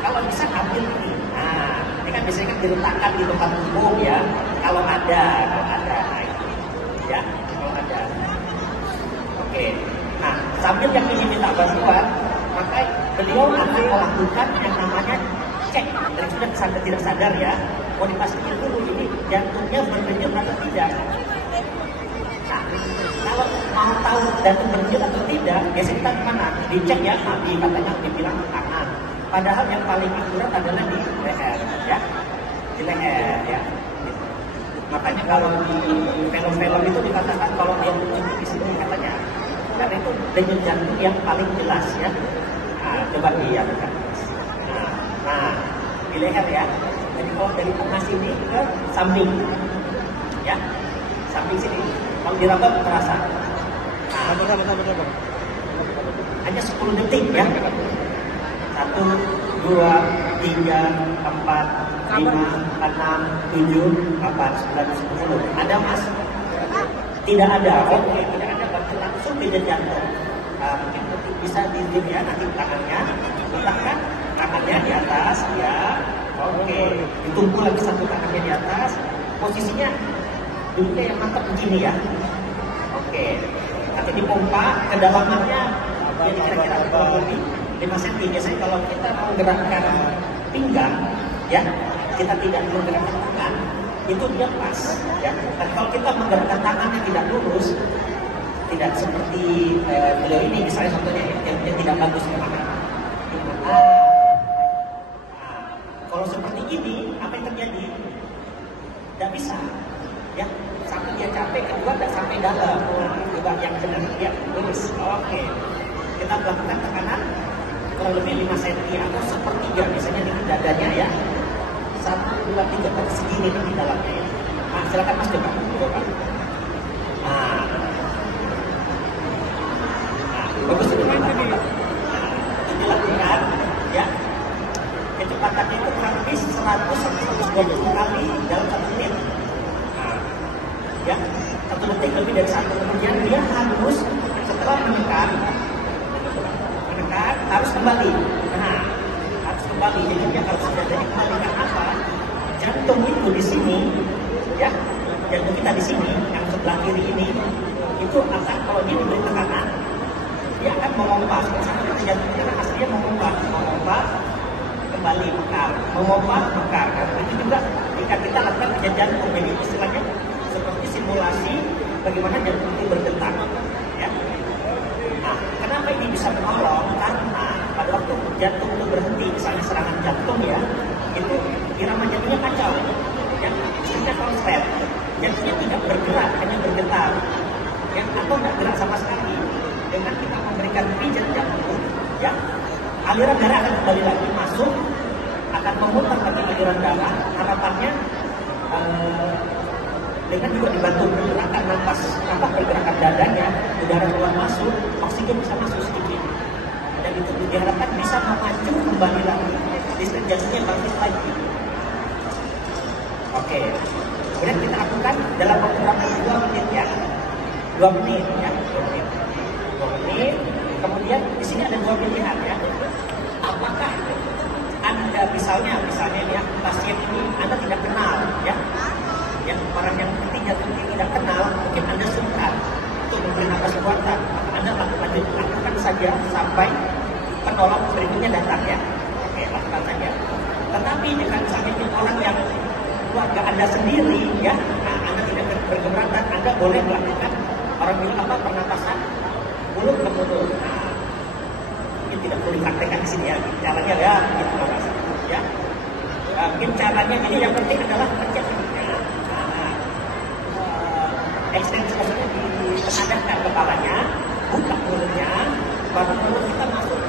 Kalau bisa ambil ini. Nah, ini kan biasanya kan diletakkan di tempat umum ya. Kalau ada. Nah, itu. Ya, kalau ada. Oke. Nah, sambil yang ini minta bantuan, maka beliau akan melakukan yang namanya cek. Dan sudah sadar tidak sadar ya. Mau dipastikan dulu ini jantungnya berdenyut atau tidak. Nah, kalau mau tahu jantung berdenyut atau tidak, biasanya kita kemana? Dicek ya, katanya dibilang kanan. Padahal yang paling akurat adalah di leher, ya, di leher, ya. Makanya kalau di film-film itu dikatakan kalau dia berdenyut di sini katanya, karena itu denyut jantung yang paling jelas, ya. Nah, coba lihat kan. Nah, di leher ya. Jadi kalau dari tengah sini ke samping, ya, samping sini. Kalau diraba terasa. Nah, hanya 10 detik ya. 1, 2, 3, 4, 5, 6, 7, 8, 9, 10. Ada mas? Tidak ada. Oke, tidak ada. Berarti langsung di jantung. Mungkin bisa diem ya nanti tangannya. Letakkan tangannya di atas ya. Oke, ditunggu lagi satu tangannya di atas. Posisinya duduknya yang mantap begini ya. Oke, nanti dipompa kedalamannya jadi kira-kira kurang lebih 5 cm. Biasanya kalau kita mau gerakan pinggang ya, kita tidak menggerakkan tangan, itu dia pas ya. Dan kalau kita menggerakkan tangannya tidak lurus, tidak seperti beliau ini misalnya contohnya yang tidak bagus kemana. Kalau seperti ini, apa yang terjadi? Tidak bisa, ya. Sampai dia capek, kedua tidak sampai dalam. Coba yang benar, ya, lurus. Oke. Kita melakukan tekanan kurang lebih 5 cm atau sepertiga, misalnya dengan dadanya ya. 1, 2, 3, tapi segini di dalamnya ya. Nah, silakan mas coba. Nah, bagus itu. Dilakukan, ya. Kecepatannya itu kurang lebih 100-120 kali dalam 1 menit. Nah, ya, 1 detik lebih dari 1. Kemudian dia harus setelah menekan harus kembali. Nah, harus kembali. Jadi dia harus sudah dari kembali. Kenapa? Jantung itu di sini, ya, jantung kita di sini yang sebelah kiri ini, itu akan kalau dia diberi tekanan, dia akan memompa. Misalnya jantung kita aslinya memompa. Kembali mekar, memompa mekar. Itu juga jika kita lakukan kerja jantung, jadi istilahnya seperti simulasi bagaimana jantung itu berdetak. Ya. Nah, kenapa ini bisa menolong? Karena pada waktu jantung itu berhenti, misalnya serangan jantung ya, itu irama jantungnya kacau. Ya, sehingga konslet, jantungnya tidak bergerak, hanya bergetar. Ya, atau tidak gerak sama sekali. Dengan kita memberikan pijat jantung, ya, aliran darah akan kembali lagi masuk, akan memutar lagi aliran darah. Harapannya dengan juga dibantu pergerakan nafas, pergerakan dadanya, udara keluar masuk, oksigen bisa masuk sedikit. Dan itu diharapkan bisa memacu kembali lagi listrik jantungnya bangkit lagi. Oke, kemudian kita lakukan dalam waktu berapa? 2 menit ya. 2 menit ya. 2 menit. 2 menit. Kemudian di sini ada 2 pilihan ya. Apakah Anda misalnya ya pasien ini Anda tidak kenal ya, orang yang jantung tidak kenal, mungkin Anda sungkan untuk memberi nafas buatan, Anda lakukan saja sampai penolong berikutnya datang ya. Oke, lakukan saja. Tetapi dengan sampai orang yang keluarga Anda sendiri ya, nah Anda tidak berkeberatan, Anda boleh melakukan orang bilang pernapasan mulut ke mulut. Nah, mungkin tidak perlu dipraktekkan di sini ya. Caranya ya, gitu mas. Ya. Mungkin caranya ini yang penting adalah pencet hidungnya. Ekstensi ditengadahkan kepalanya, buka mulutnya, baru mulut kita masuk.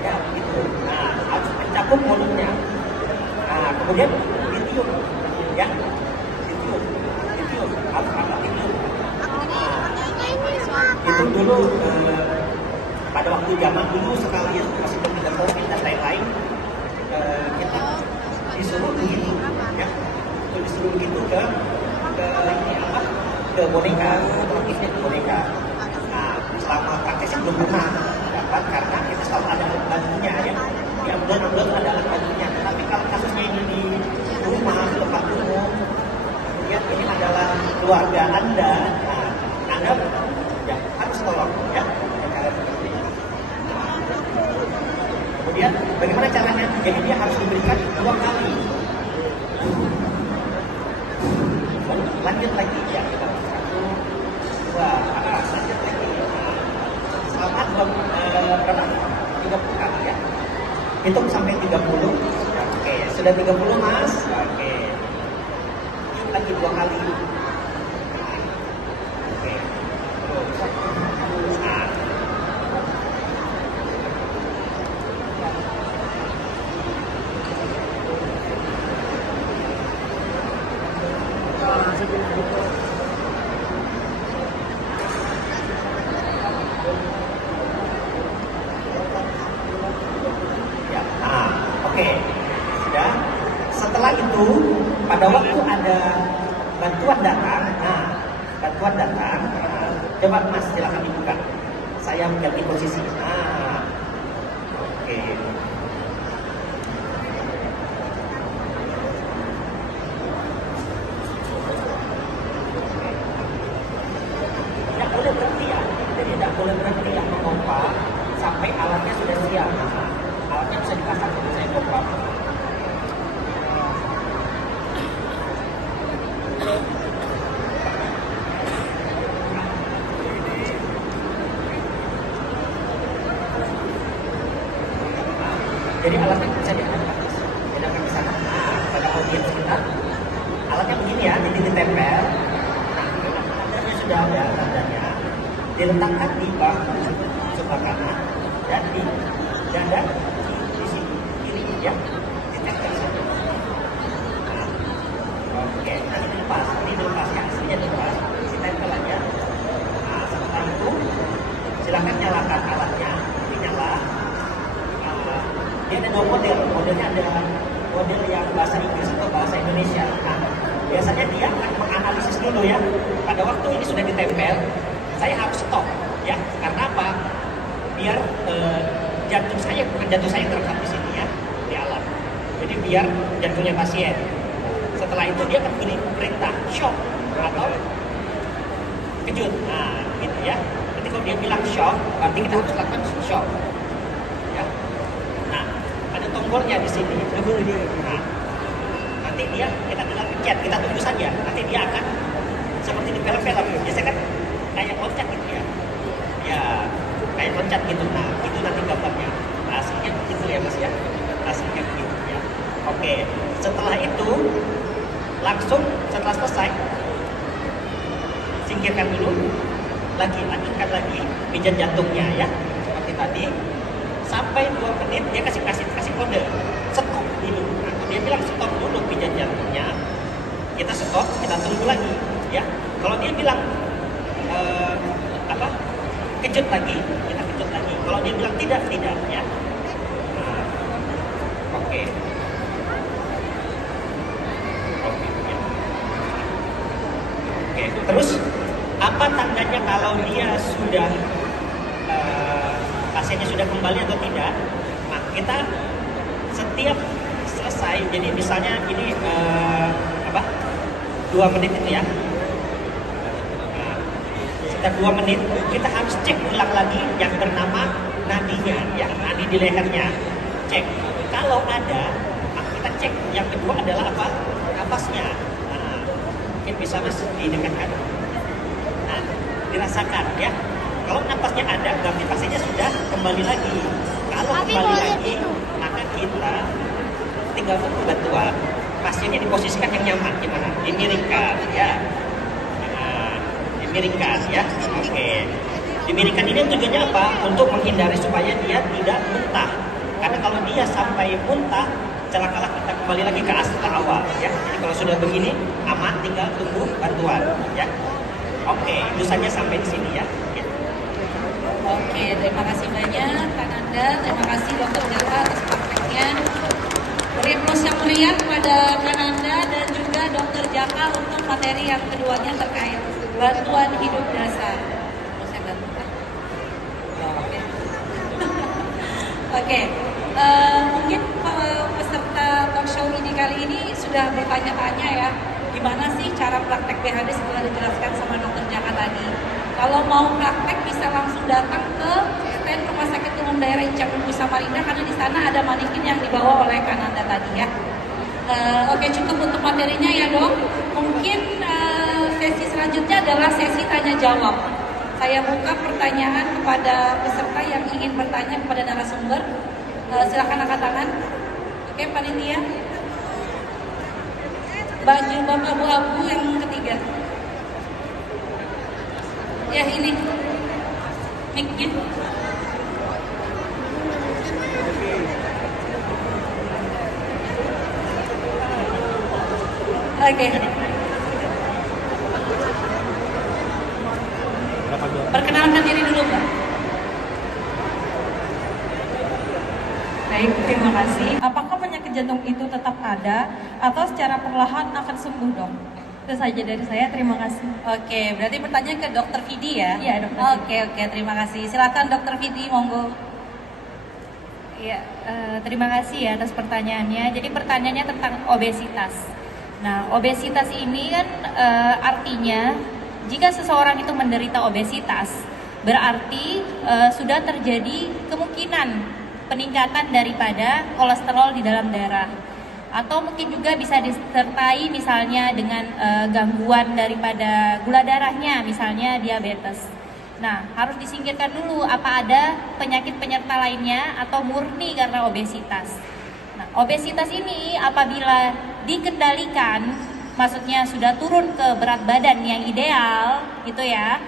Ya, gitu. Nah, harus mencakup mulutnya. Nah, kemudian ditiup, ya, ditiup. Harus Untuk dulu pada waktu zaman dulu sekali ya masih belum ada COVID dan lain-lain, kita disuruh begitu, ya, disuruh begitu ke ini apa, ke boneka, praktisnya ke boneka. Nah, selama praktisnya belum pernah dapat karena kita selalu ada alat bantunya, ya. Di ambulan ada alat bantunya. Tapi kalau kasusnya ini di rumah, di tempat umum, kemudian ini adalah keluarga Anda, nah, Anda ya harus tolong, ya. Kemudian bagaimana caranya? Jadi dia harus diberikan 2 kali. Lanjut lagi ya, kita 1, 2, lanjut lagi. Selama berapa? 30 kali ya. Hitung sampai 30. Oke, sudah 30 Mas. Oke. Lagi 2 kali. Oke. Terus. Nah. Ya, oke, sudah. Setelah itu, pada waktu ada bantuan datang, bantuan datang, coba Mas silakan dibuka. Saya mengganti posisi. Oke. Tidak boleh berhenti ya, jadi tidak boleh berhenti yang memompa sampai alatnya sudah siap. Alatnya bisa dipasang untuk saya pompa. Jadi alatnya bisa diangkat ke sana. Pada audiens kita, alatnya begini ya, jadi ditempel. Tandanya sudah ada tandanya, diletakkan di bahu sebelah kanan dan di dada di sini kiri ya, ditempel. Oke, nanti dilepas, ini dilepas ya, aslinya dilepas, ditempel aja. Nah, setelah itu silakan nyalakan alatnya, dinyala. Dia ada 2 model, modelnya ada model yang bahasa Inggris atau bahasa Indonesia. Nah, biasanya dia akan menganalisis dulu ya. Pada waktu ini sudah ditempel, saya harus stop ya. Karena apa? Biar jantung saya, bukan jantung saya terekam di sini ya, di alat. Jadi biar jantungnya pasien. Setelah itu dia akan beri perintah shock atau kejut. Nah, gitu ya. Nanti kalau dia bilang shock, berarti kita harus lakukan shock. Ya. Nah, ada tombolnya di sini. Nah, nanti dia kita tinggal pencet, kita tunggu saja. Nanti dia akan seperti di film-film. Biasanya kan kayak loncat gitu ya. Ya, kayak loncat gitu. Nah, itu nanti gambarnya. Aslinya begitu ya Mas ya. Aslinya begitu ya. Oke, setelah itu langsung setelah selesai singkirkan dulu, lanjutkan lagi pijat jantungnya ya, seperti tadi. Sampai 2 menit dia kasih kode stop dulu. Nah, dia bilang stop dulu pijat jantungnya, kita stop, kita tunggu lagi ya. Kalau dia bilang kejut lagi, kita kejut lagi. Kalau dia bilang tidak ya. Nah, oke. Oke, terus apa tandanya kalau dia sudah pasiennya sudah kembali atau tidak? Nah, kita setiap selesai, jadi misalnya ini 2 menit itu ya. Nah, setiap 2 menit kita harus cek ulang lagi yang bernama nadinya, ya, nadi di lehernya. Cek. Kalau ada, nah kita cek. Yang kedua adalah apa? Napasnya. Nah, mungkin bisa Mas didekatkan. Nah, dirasakan ya. Kalau napasnya ada, berarti pasiennya sudah kembali lagi. Kalau kembali lagi, maka kita tinggal tunggu bantuan. Pasiennya diposisikan yang nyaman, gimana? Dimiringkan, ya. Nah, dimiringkan, ya. Oke. Dimiringkan ini tujuannya apa? Untuk menghindari supaya dia tidak muntah. Karena kalau dia sampai muntah, celakalah kita kembali lagi ke awal, ya. Jadi kalau sudah begini, aman, tinggal tunggu bantuan, ya. Oke, itu saja sampai di sini ya. Oke, terima kasih banyak Kak Nanda, terima kasih Dokter Jaka atas prakteknya. Beri aplaus yang meriah kepada Kak Nanda dan juga Dokter Jaka untuk materi yang keduanya terkait bantuan hidup dasar. Mau saya bantu, Pak? Oke, mungkin peserta talk show ini kali ini sudah bertanya-tanya ya, gimana sih cara praktek BHD setelah dijelaskan sama Dokter Jaka tadi. Kalau mau praktek bisa langsung datang ke stand Rumah Sakit Umum Daerah Icang Unggul Samarinda karena di sana ada manikin yang dibawa oleh Kak Nanda tadi ya. Oke, cukup untuk materinya ya Dok. Mungkin sesi selanjutnya adalah sesi tanya jawab. Saya buka pertanyaan kepada peserta yang ingin bertanya kepada narasumber. Silakan angkat tangan. Oke, panitia. Baju bapak abu-abu yang ketiga. Ya ini mic-nya. Oke. Perkenalkan diri dulu, Mbak. Baik, terima kasih. Apakah penyakit jantung itu tetap ada atau secara perlahan akan sembuh, Dok? Itu saja dari saya, terima kasih. Oke, berarti pertanyaan ke Dokter Vidi ya? Iya, Dokter. Oke, terima kasih. Silakan Dokter Vidi, monggo. Iya, terima kasih ya atas pertanyaannya. Jadi pertanyaannya tentang obesitas. Nah, obesitas ini kan artinya jika seseorang itu menderita obesitas, berarti sudah terjadi kemungkinan peningkatan daripada kolesterol di dalam darah. Atau mungkin juga bisa disertai misalnya dengan gangguan daripada gula darahnya, misalnya diabetes. Nah, harus disingkirkan dulu apa ada penyakit penyerta lainnya atau murni karena obesitas. Nah, obesitas ini apabila dikendalikan, maksudnya sudah turun ke berat badan yang ideal gitu ya.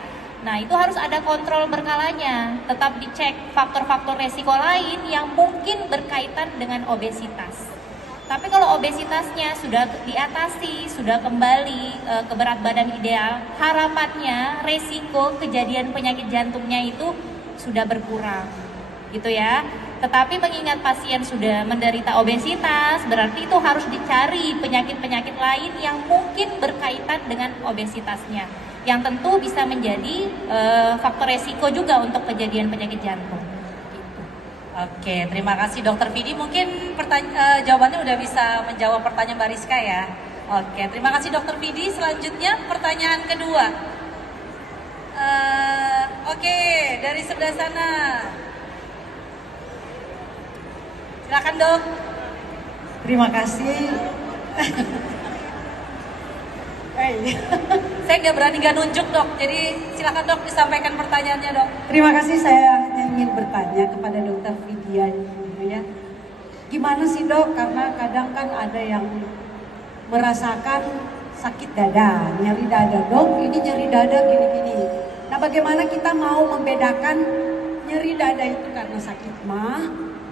Nah, itu harus ada kontrol berkalanya, tetap dicek faktor-faktor resiko lain yang mungkin berkaitan dengan obesitas. Tapi kalau obesitasnya sudah diatasi, sudah kembali ke berat badan ideal, harapannya resiko kejadian penyakit jantungnya itu sudah berkurang, gitu ya. Tetapi mengingat pasien sudah menderita obesitas, berarti itu harus dicari penyakit-penyakit lain yang mungkin berkaitan dengan obesitasnya, yang tentu bisa menjadi faktor resiko juga untuk kejadian penyakit jantung. Oke, terima kasih Dokter Vidi. Mungkin jawabannya udah bisa menjawab pertanyaan Mbak Rizka ya. Oke, terima kasih Dokter Vidi. Selanjutnya pertanyaan kedua. Oke, dari sebelah sana. Silakan Dok. Terima kasih. Saya nggak berani nggak nunjuk Dok, jadi silakan Dok disampaikan pertanyaannya Dok. Terima kasih, saya hanya ingin bertanya kepada Dokter Vidya gitu ya. Gimana sih Dok, karena kadang kan ada yang merasakan sakit dada, nyeri dada. Dok, ini nyeri dada gini-gini. Nah, bagaimana kita mau membedakan nyeri dada itu karena sakit mah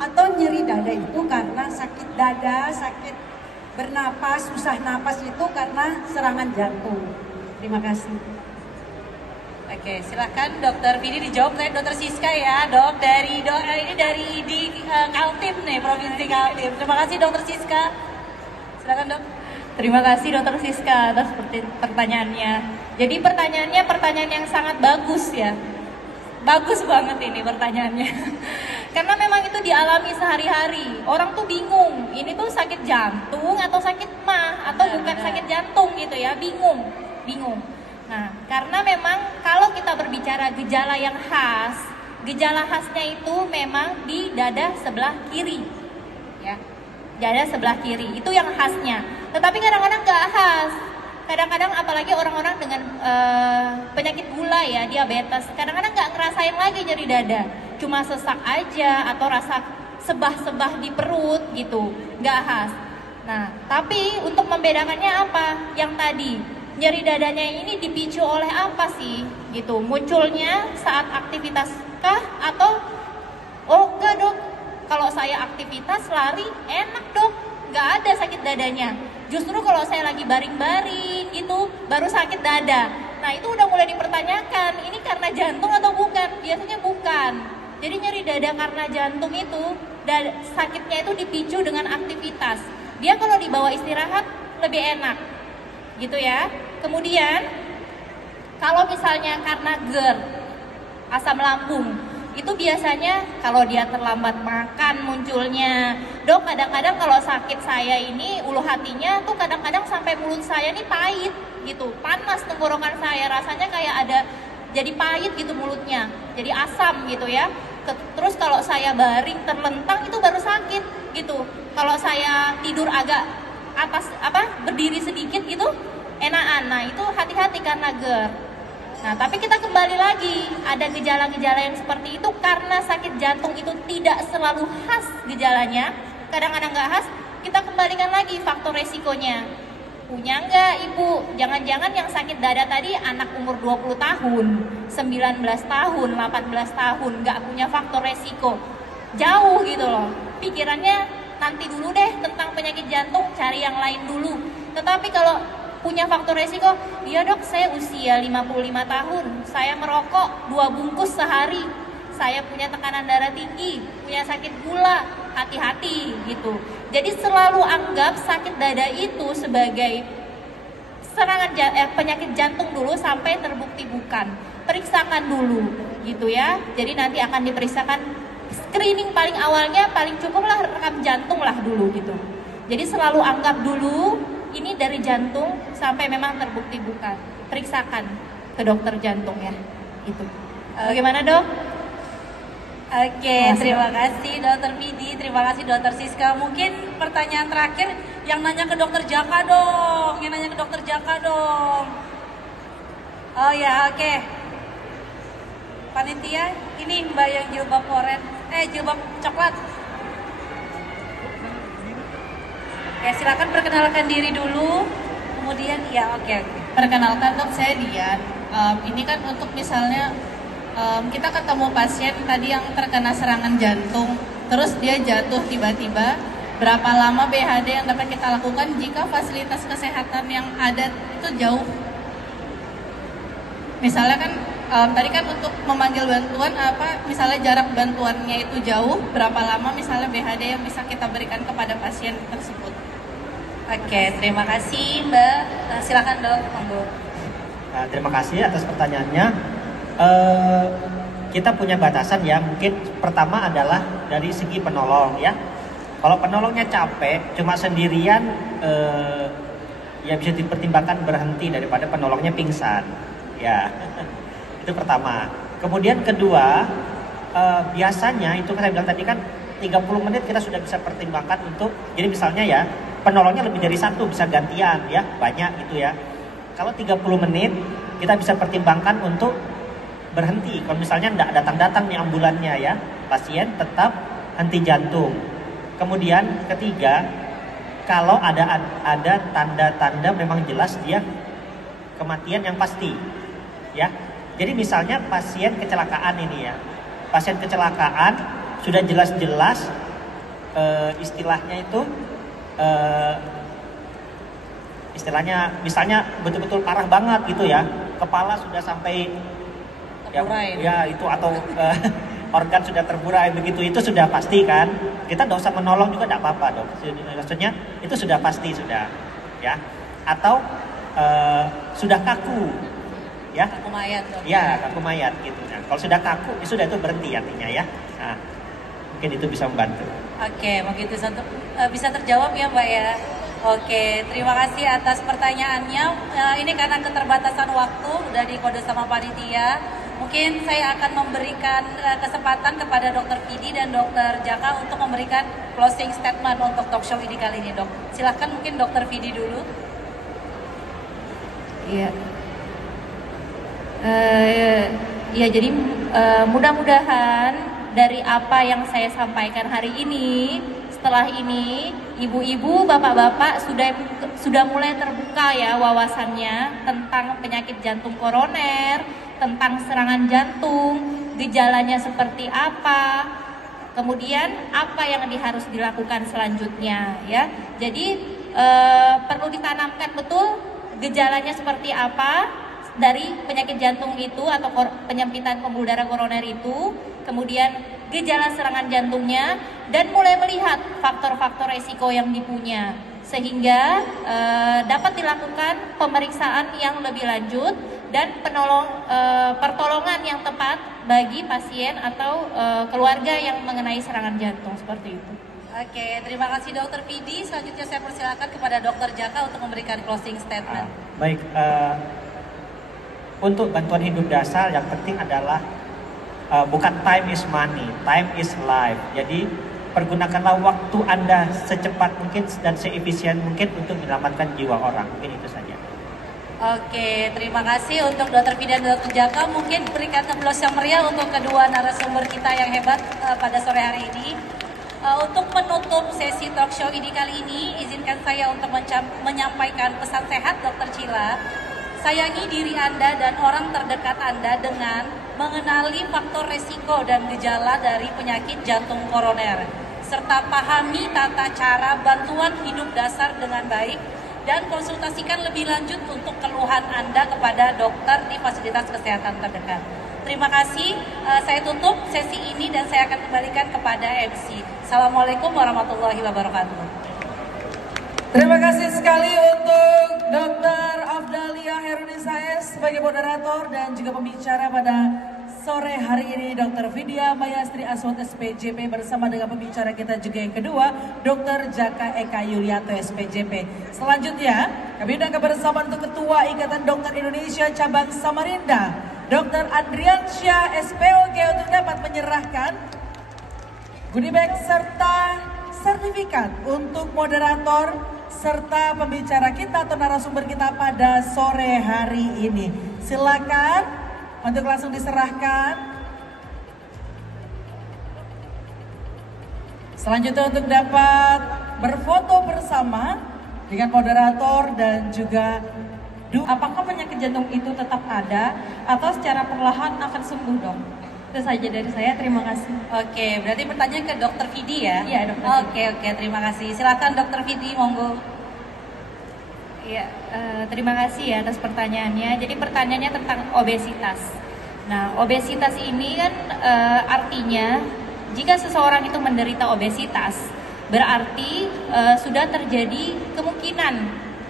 atau nyeri dada itu karena sakit dada, sakit bernapas, susah napas itu karena serangan jantung. Terima kasih. Oke, silakan Dokter Vidi dijawab oleh Dokter Siska ya, Dok. Ini dari ID Kaltim nih, Provinsi Kaltim. Terima kasih Dokter Siska. Silakan Dok. Terima kasih Dokter Siska atas pertanyaannya. Jadi pertanyaannya pertanyaan yang sangat bagus ya. Bagus banget ini pertanyaannya. Karena memang itu dialami sehari-hari. Orang tuh bingung, ini tuh sakit jantung atau sakit mah atau bukan sakit jantung gitu ya, bingung. Nah, karena memang kalau kita berbicara gejala yang khas, gejala khasnya itu memang di dada sebelah kiri. Ya. Dada sebelah kiri itu yang khasnya. Tetapi kadang-kadang nggak khas. Kadang-kadang apalagi orang-orang dengan penyakit gula ya, diabetes, kadang-kadang nggak ngerasain lagi nyeri dada, cuma sesak aja atau rasa sebah-sebah di perut gitu, nggak khas. Nah, tapi untuk membedakannya apa? Yang tadi nyeri dadanya ini dipicu oleh apa sih? Gitu, munculnya saat aktivitas kah atau enggak Dok? Kalau saya aktivitas lari enak Dok, nggak ada sakit dadanya. Justru kalau saya lagi baring-baring gitu baru sakit dada. Nah, Nah itu udah mulai dipertanyakan, ini karena jantung atau bukan? Biasanya bukan. Jadi nyeri dada karena jantung itu, sakitnya itu dipicu dengan aktivitas. Dia kalau dibawa istirahat lebih enak, gitu ya. Kemudian kalau misalnya karena GERD, asam lambung, itu biasanya kalau dia terlambat makan munculnya. Dok, kadang-kadang kalau sakit saya ini ulu hatinya tuh kadang-kadang sampai mulut saya nih pahit gitu, panas tenggorokan saya, rasanya kayak ada jadi pahit gitu mulutnya, jadi asam gitu ya. Terus kalau saya baring terlentang itu baru sakit gitu. Kalau saya tidur agak atas berdiri sedikit gitu enakan. Nah itu hati-hati karena GERD. Nah, tapi kita kembali lagi, ada gejala-gejala yang seperti itu karena sakit jantung itu tidak selalu khas gejalanya, kadang-kadang nggak khas, kita kembalikan lagi faktor resikonya. Punya nggak ibu? Jangan-jangan yang sakit dada tadi anak umur 20 tahun, 19 tahun, 18 tahun, nggak punya faktor resiko. Jauh gitu loh, pikirannya nanti dulu deh tentang penyakit jantung, cari yang lain dulu. Tetapi kalau punya faktor resiko, iya dok saya usia 55 tahun, saya merokok 2 bungkus sehari, saya punya tekanan darah tinggi, punya sakit gula, hati-hati gitu. Jadi selalu anggap sakit dada itu sebagai serangan penyakit jantung dulu sampai terbukti bukan. Periksakan dulu gitu ya, jadi nanti akan diperiksakan screening paling awalnya, paling cukup lah rekam jantung lah dulu gitu. Jadi selalu anggap dulu ini dari jantung sampai memang terbukti bukan. Periksakan ke dokter jantung ya. Itu. Bagaimana dok? Oke, terima kasih dokter Vidi, terima kasih dokter Siska. Mungkin pertanyaan terakhir yang nanya ke dokter Jaka dong, Oh ya, oke. Panitia, ini mbak yang jilbab jilbab coklat. Ya silakan perkenalkan diri dulu, kemudian ya oke. Perkenalkan dok, saya Dian. Ini kan untuk misalnya kita ketemu pasien tadi yang terkena serangan jantung, terus dia jatuh tiba-tiba, berapa lama BHD yang dapat kita lakukan jika fasilitas kesehatan yang ada itu jauh? Misalnya kan tadi kan untuk memanggil bantuan misalnya jarak bantuannya itu jauh, berapa lama misalnya BHD yang bisa kita berikan kepada pasien tersebut? Oke, terima kasih Mbak. Silakan dok, monggo. Terima kasih atas pertanyaannya. Kita punya batasan ya, mungkin pertama adalah dari segi penolong ya. Kalau penolongnya capek, cuma sendirian, ya bisa dipertimbangkan berhenti daripada penolongnya pingsan. Ya, itu pertama. Kemudian kedua, biasanya itu kan saya bilang tadi kan 30 menit kita sudah bisa pertimbangkan untuk, jadi misalnya ya, penolongnya lebih dari satu, bisa gantian ya, banyak gitu ya. Kalau 30 menit kita bisa pertimbangkan untuk berhenti. Kalau misalnya tidak datang-datang nih ambulannya ya, pasien tetap henti jantung. Kemudian ketiga, kalau ada tanda-tanda memang jelas dia kematian yang pasti ya. Jadi misalnya pasien kecelakaan ini ya, pasien kecelakaan sudah jelas-jelas istilahnya itu istilahnya misalnya betul-betul parah banget gitu ya, kepala sudah sampai ya itu atau organ sudah terburai begitu, itu sudah pasti kan, kita tidak usah menolong juga tidak apa-apa dok, maksudnya itu sudah pasti sudah ya. Atau sudah kaku ya, kaku mayat dok. Ya kaku mayat gitu. Nah, kalau sudah kaku sudah itu berhenti artinya ya. Nah, mungkin itu bisa membantu. Oke, begitu bisa terjawab ya Mbak ya. Oke, terima kasih atas pertanyaannya. Ini karena keterbatasan waktu dari kode sama panitia, mungkin saya akan memberikan kesempatan kepada Dokter Vidi dan Dokter Jaka untuk memberikan closing statement untuk talk show ini kali ini, dok. Silahkan mungkin Dokter Vidi dulu. Iya. Ya jadi mudah-mudahan dari apa yang saya sampaikan hari ini, setelah ini ibu-ibu, bapak-bapak sudah mulai terbuka ya wawasannya tentang penyakit jantung koroner, tentang serangan jantung, gejalanya seperti apa, kemudian apa yang harus dilakukan selanjutnya ya. Jadi perlu ditanamkan betul gejalanya seperti apa, dari penyakit jantung itu atau penyempitan pembuluh darah koroner itu, kemudian gejala serangan jantungnya, dan mulai melihat faktor-faktor resiko yang dipunya, sehingga dapat dilakukan pemeriksaan yang lebih lanjut dan pertolongan yang tepat bagi pasien atau keluarga yang mengenai serangan jantung, seperti itu. Oke, terima kasih Dokter Vidi. Selanjutnya saya persilakan kepada Dokter Jaka untuk memberikan closing statement. Baik, untuk bantuan hidup dasar yang penting adalah bukan time is money, time is life. Jadi pergunakanlah waktu Anda secepat mungkin dan seefisien mungkin untuk menyelamatkan jiwa orang. Mungkin itu saja. Oke, terima kasih untuk Dokter Vidi dan Dokter Jaka. Mungkin berikan aplaus yang meriah untuk kedua narasumber kita yang hebat pada sore hari ini. Untuk menutup sesi talk show ini kali ini, izinkan saya untuk menyampaikan pesan sehat Dokter Cila. Sayangi diri Anda dan orang terdekat Anda dengan mengenali faktor resiko dan gejala dari penyakit jantung koroner, serta pahami tata cara bantuan hidup dasar dengan baik, dan konsultasikan lebih lanjut untuk keluhan Anda kepada dokter di fasilitas kesehatan terdekat. Terima kasih, saya tutup sesi ini dan saya akan kembalikan kepada MC. Assalamualaikum warahmatullahi wabarakatuh. Terima kasih sekali untuk Dr. Afdalia Herunisa S sebagai moderator dan juga pembicara pada sore hari ini, Dr. Vidya Mayastri Aswat SPJP bersama dengan pembicara kita juga yang kedua, Dr. Jaka Eka Yulianto SPJP. Selanjutnya, kami undang bersama untuk Ketua Ikatan Dokter Indonesia Cabang Samarinda, Dr. Andriansyah SPOG untuk dapat menyerahkan goodie bag serta sertifikat untuk moderator serta pembicara kita atau narasumber kita pada sore hari ini. Silakan untuk langsung diserahkan. Selanjutnya untuk dapat berfoto bersama dengan moderator dan juga apakah penyakit jantung itu tetap ada atau secara perlahan akan sembuh, Dok? Itu saja dari saya, terima kasih. Oke, berarti pertanyaan ke Dokter Vidi ya? Iya, Dokter Vidi. Oke, terima kasih. Silakan Dokter Vidi, monggo. Iya, terima kasih ya atas pertanyaannya. Jadi pertanyaannya tentang obesitas. Nah, obesitas ini kan artinya jika seseorang itu menderita obesitas, berarti sudah terjadi kemungkinan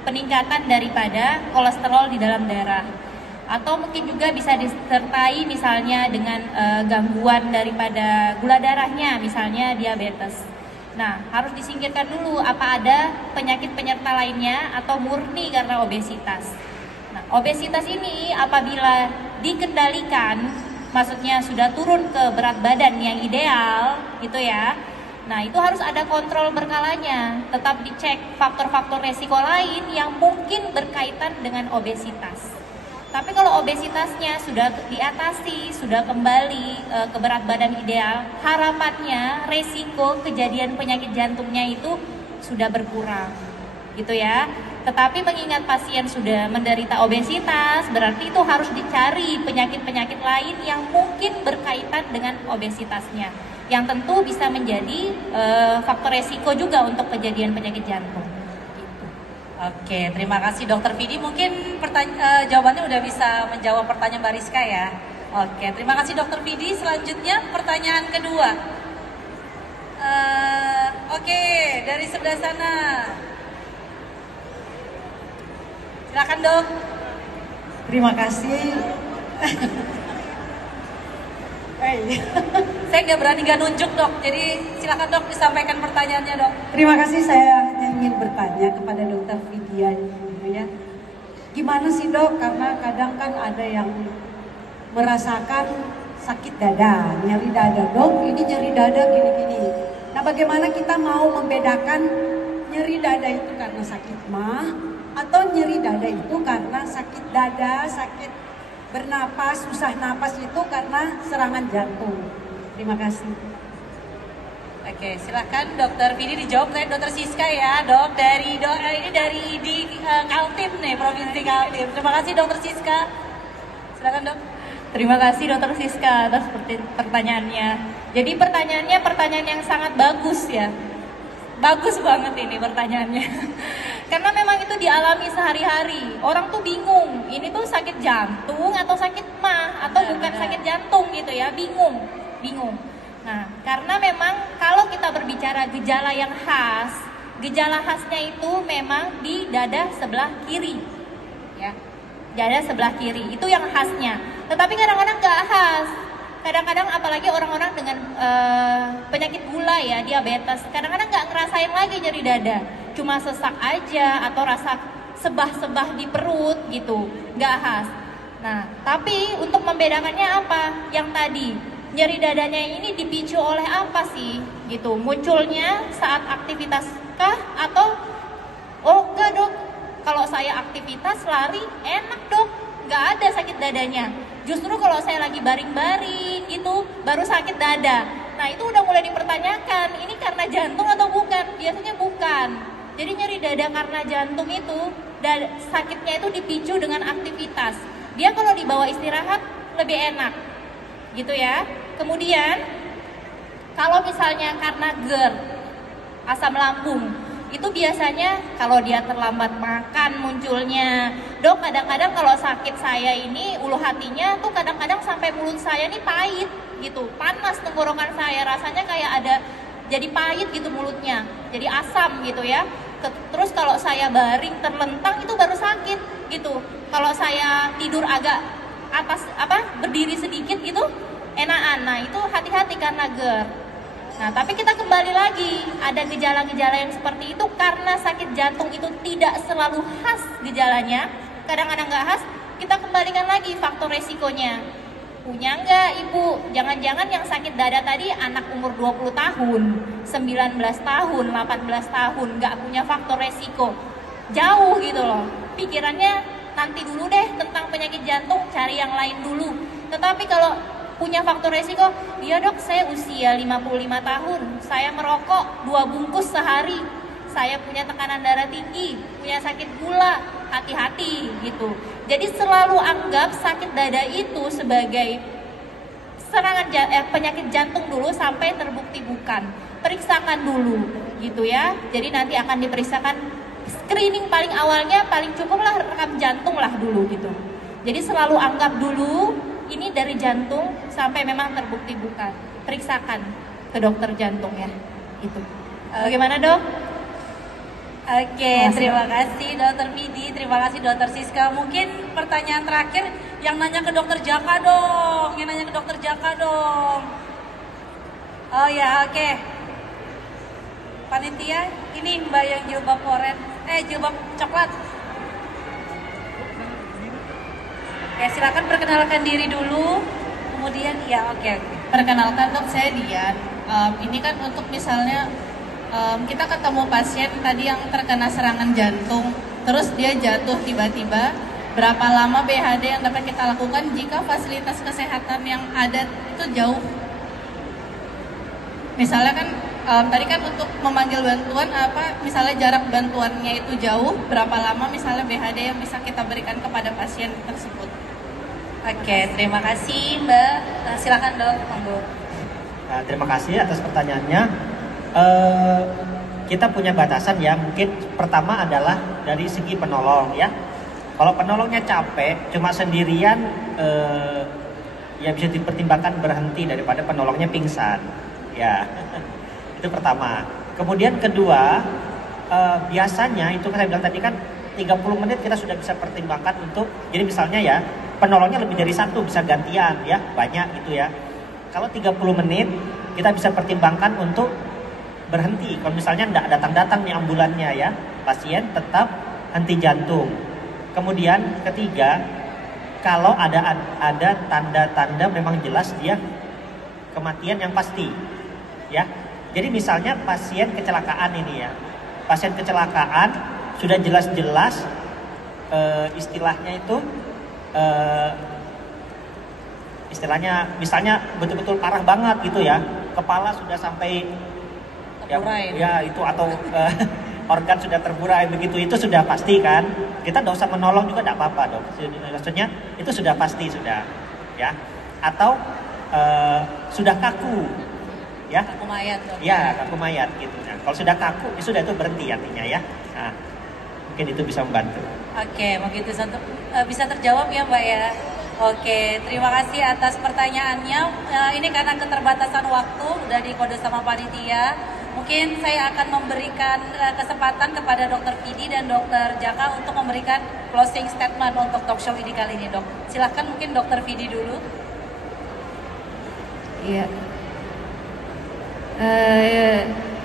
peningkatan daripada kolesterol di dalam darah. Atau mungkin juga bisa disertai misalnya dengan gangguan daripada gula darahnya, misalnya diabetes. Nah, harus disingkirkan dulu apa ada penyakit penyerta lainnya atau murni karena obesitas. Nah, obesitas ini apabila dikendalikan, maksudnya sudah turun ke berat badan yang ideal gitu ya. Nah, itu harus ada kontrol berkalanya, tetap dicek faktor-faktor resiko lain yang mungkin berkaitan dengan obesitas. Tapi kalau obesitasnya sudah diatasi, sudah kembali ke berat badan ideal, harapannya resiko kejadian penyakit jantungnya itu sudah berkurang, gitu ya. Tetapi mengingat pasien sudah menderita obesitas, berarti itu harus dicari penyakit-penyakit lain yang mungkin berkaitan dengan obesitasnya, yang tentu bisa menjadi faktor resiko juga untuk kejadian penyakit jantung. Oke, terima kasih Dokter Vidi. Mungkin jawabannya udah bisa menjawab pertanyaan Mbak Rizka ya. Oke, terima kasih Dokter Vidi. Selanjutnya pertanyaan kedua. Oke, dari sebelah sana. Silakan Dok. Terima kasih. Saya nggak berani nggak nunjuk Dok, jadi silakan Dok disampaikan pertanyaannya Dok. Terima kasih, saya ingin bertanya kepada Dokter Vidya gitu ya. Gimana sih Dok, karena kadang kan ada yang merasakan sakit dada, nyeri dada. Dok, ini nyeri dada gini-gini. Nah, bagaimana kita mau membedakan nyeri dada itu karena sakit mah atau nyeri dada itu karena sakit dada, sakit bernapas, susah napas itu karena serangan jantung. Terima kasih. Oke, silakan Dokter Vidi dijawab oleh Dokter Siska ya, Dok. Ini dari Kaltim nih, Provinsi Kaltim. Terima kasih Dokter Siska. Silakan Dok. Terima kasih Dokter Siska atas pertanyaannya. Jadi pertanyaan yang sangat bagus ya. Bagus banget ini pertanyaannya. Karena memang itu dialami sehari-hari. Orang tuh bingung, ini tuh sakit jantung atau sakit mah atau bukan sakit jantung gitu ya, bingung. Nah, karena memang kalau kita berbicara gejala yang khas, gejala khasnya itu memang di dada sebelah kiri, ya, dada sebelah kiri itu yang khasnya. Tetapi kadang-kadang nggak khas. Kadang-kadang apalagi orang-orang dengan penyakit gula ya, diabetes, kadang-kadang nggak ngerasain lagi nyeri dada, cuma sesak aja atau rasa sebah-sebah di perut gitu, nggak khas. Nah, tapi untuk membedakannya apa? Yang tadi, nyeri dadanya ini dipicu oleh apa sih? Gitu, munculnya saat aktivitas kah? Atau, oh enggak dok, kalau saya aktivitas lari enak dok, nggak ada sakit dadanya. Justru kalau saya lagi baring-baring gitu, baru sakit dada. Nah itu udah mulai dipertanyakan, ini karena jantung atau bukan? Biasanya bukan. Jadi nyeri dada karena jantung itu, sakitnya itu dipicu dengan aktivitas. Dia kalau dibawa istirahat lebih enak, gitu ya. Kemudian kalau misalnya karena GERD, asam lambung, itu biasanya kalau dia terlambat makan munculnya. Dok, kadang-kadang kalau sakit saya ini ulu hatinya tuh kadang-kadang sampai mulut saya nih pahit gitu, panas tenggorokan saya, rasanya kayak ada jadi pahit gitu mulutnya, jadi asam gitu ya. Terus kalau saya baring terlentang itu baru sakit gitu. Kalau saya tidur agak atas berdiri sedikit gitu enakan. Nah itu hati-hati karena GERD. Nah, tapi kita kembali lagi, ada gejala-gejala yang seperti itu karena sakit jantung itu tidak selalu khas gejalanya, kadang-kadang nggak khas, kita kembalikan lagi faktor resikonya. Punya nggak ibu? Jangan-jangan yang sakit dada tadi anak umur 20 tahun, 19 tahun, 18 tahun, nggak punya faktor resiko. Jauh gitu loh, pikirannya nanti dulu deh tentang penyakit jantung, cari yang lain dulu. Tetapi kalau punya faktor resiko, iya dok saya usia 55 tahun, saya merokok 2 bungkus sehari, saya punya tekanan darah tinggi, punya sakit gula, hati-hati gitu. Jadi selalu anggap sakit dada itu sebagai serangan penyakit jantung dulu sampai terbukti bukan. Periksakan dulu gitu ya, jadi nanti akan diperiksakan screening paling awalnya, paling cukuplah rekam jantung lah dulu gitu. Jadi selalu anggap dulu ini dari jantung sampai memang terbukti bukan. Periksakan ke dokter jantung ya. Itu. Bagaimana dok? Oke, terima kasih dokter Vidi, terima kasih dokter Siska. Mungkin pertanyaan terakhir yang nanya ke dokter Jaka dong. Yang nanya ke dokter Jaka dong. Oh ya, oke. Panitia, ini mbak yang jilbab jilbab coklat. Ya silakan perkenalkan diri dulu, kemudian ya oke. Perkenalkan dok, saya Dian. Ini kan untuk misalnya kita ketemu pasien tadi yang terkena serangan jantung, terus dia jatuh tiba-tiba. Berapa lama BHD yang dapat kita lakukan jika fasilitas kesehatan yang ada itu jauh? Misalnya kan tadi kan untuk memanggil bantuan misalnya jarak bantuannya itu jauh, berapa lama misalnya BHD yang bisa kita berikan kepada pasien tersebut? Oke, terima kasih Mbak. Silakan dok, monggo. Nah, terima kasih atas pertanyaannya. Kita punya batasan ya. Mungkin pertama adalah dari segi penolong ya. Kalau penolongnya capek, cuma sendirian, ya bisa dipertimbangkan berhenti daripada penolongnya pingsan. Ya, itu pertama. Kemudian kedua, biasanya itu kan saya bilang tadi kan 30 menit kita sudah bisa pertimbangkan untuk, jadi misalnya ya, penolongnya lebih dari satu, bisa gantian ya, banyak gitu ya. Kalau 30 menit kita bisa pertimbangkan untuk berhenti. Kalau misalnya tidak datang-datang nih ambulannya ya, pasien tetap henti jantung. Kemudian ketiga, kalau ada tanda-tanda memang jelas dia kematian yang pasti ya. Jadi misalnya pasien kecelakaan ini ya, pasien kecelakaan sudah jelas-jelas istilahnya itu istilahnya misalnya betul-betul parah banget gitu ya, kepala sudah sampai ya itu atau organ sudah terburai begitu, itu sudah pasti kan, kita tidak usah menolong juga tidak apa-apa dok, maksudnya itu sudah pasti sudah ya. Atau sudah kaku ya, kaku mayat dok. Ya kaku mayat gitu. Nah, kalau sudah kaku ya sudah, itu berhenti artinya ya. Nah, mungkin itu bisa membantu. Oke, mungkin itu bisa terjawab ya Mbak ya. Oke, terima kasih atas pertanyaannya. Ini karena keterbatasan waktu, udah dikode sama panitia. Mungkin saya akan memberikan kesempatan kepada Dr. Vidi dan Dr. Jaka untuk memberikan closing statement untuk talk show ini kali ini, Dok. Silahkan mungkin Dr. Vidi dulu. Iya.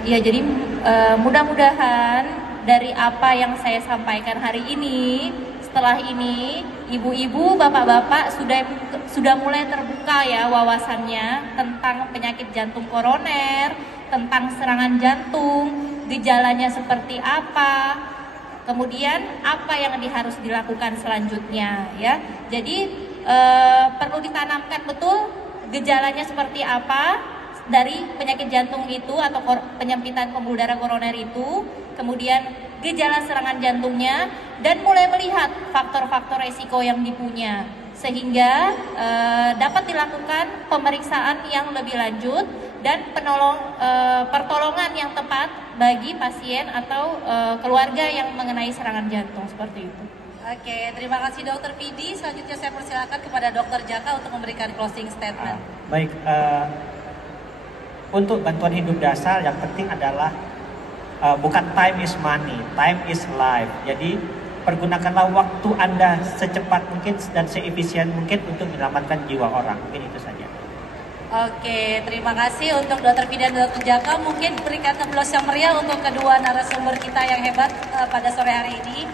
Ya, jadi mudah-mudahan dari apa yang saya sampaikan hari ini, setelah ini ibu-ibu, bapak-bapak sudah mulai terbuka ya wawasannya tentang penyakit jantung koroner, tentang serangan jantung, gejalanya seperti apa, kemudian apa yang harus dilakukan selanjutnya ya. Jadi perlu ditanamkan betul gejalanya seperti apa dari penyakit jantung itu atau penyempitan pembuluh darah koroner itu, kemudian gejala serangan jantungnya, dan mulai melihat faktor-faktor resiko yang dipunya sehingga dapat dilakukan pemeriksaan yang lebih lanjut dan pertolongan yang tepat bagi pasien atau keluarga yang mengenai serangan jantung seperti itu. Oke, terima kasih Dr. Vidi. Selanjutnya saya persilakan kepada Dr. Jaka untuk memberikan closing statement. Baik, untuk bantuan hidup dasar yang penting adalah bukan time is money, time is life. Jadi pergunakanlah waktu Anda secepat mungkin dan seefisien mungkin untuk menyelamatkan jiwa orang. Mungkin itu saja. Oke, terima kasih untuk Dr. Vidi dan Dr. Jaka. Mungkin berikan teplos yang meriah untuk kedua narasumber kita yang hebat pada sore hari ini.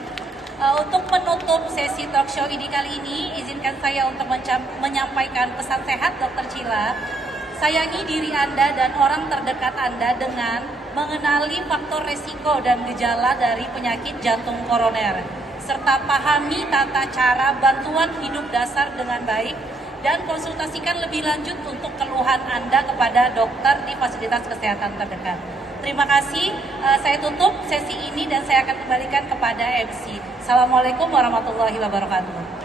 Untuk menutup sesi talk show ini kali ini, izinkan saya untuk menyampaikan pesan sehat Dr. Cila. Sayangi diri Anda dan orang terdekat Anda dengan mengenali faktor resiko dan gejala dari penyakit jantung koroner, serta pahami tata cara bantuan hidup dasar dengan baik, dan konsultasikan lebih lanjut untuk keluhan Anda kepada dokter di fasilitas kesehatan terdekat. Terima kasih, saya tutup sesi ini dan saya akan kembalikan kepada MC. Assalamualaikum warahmatullahi wabarakatuh.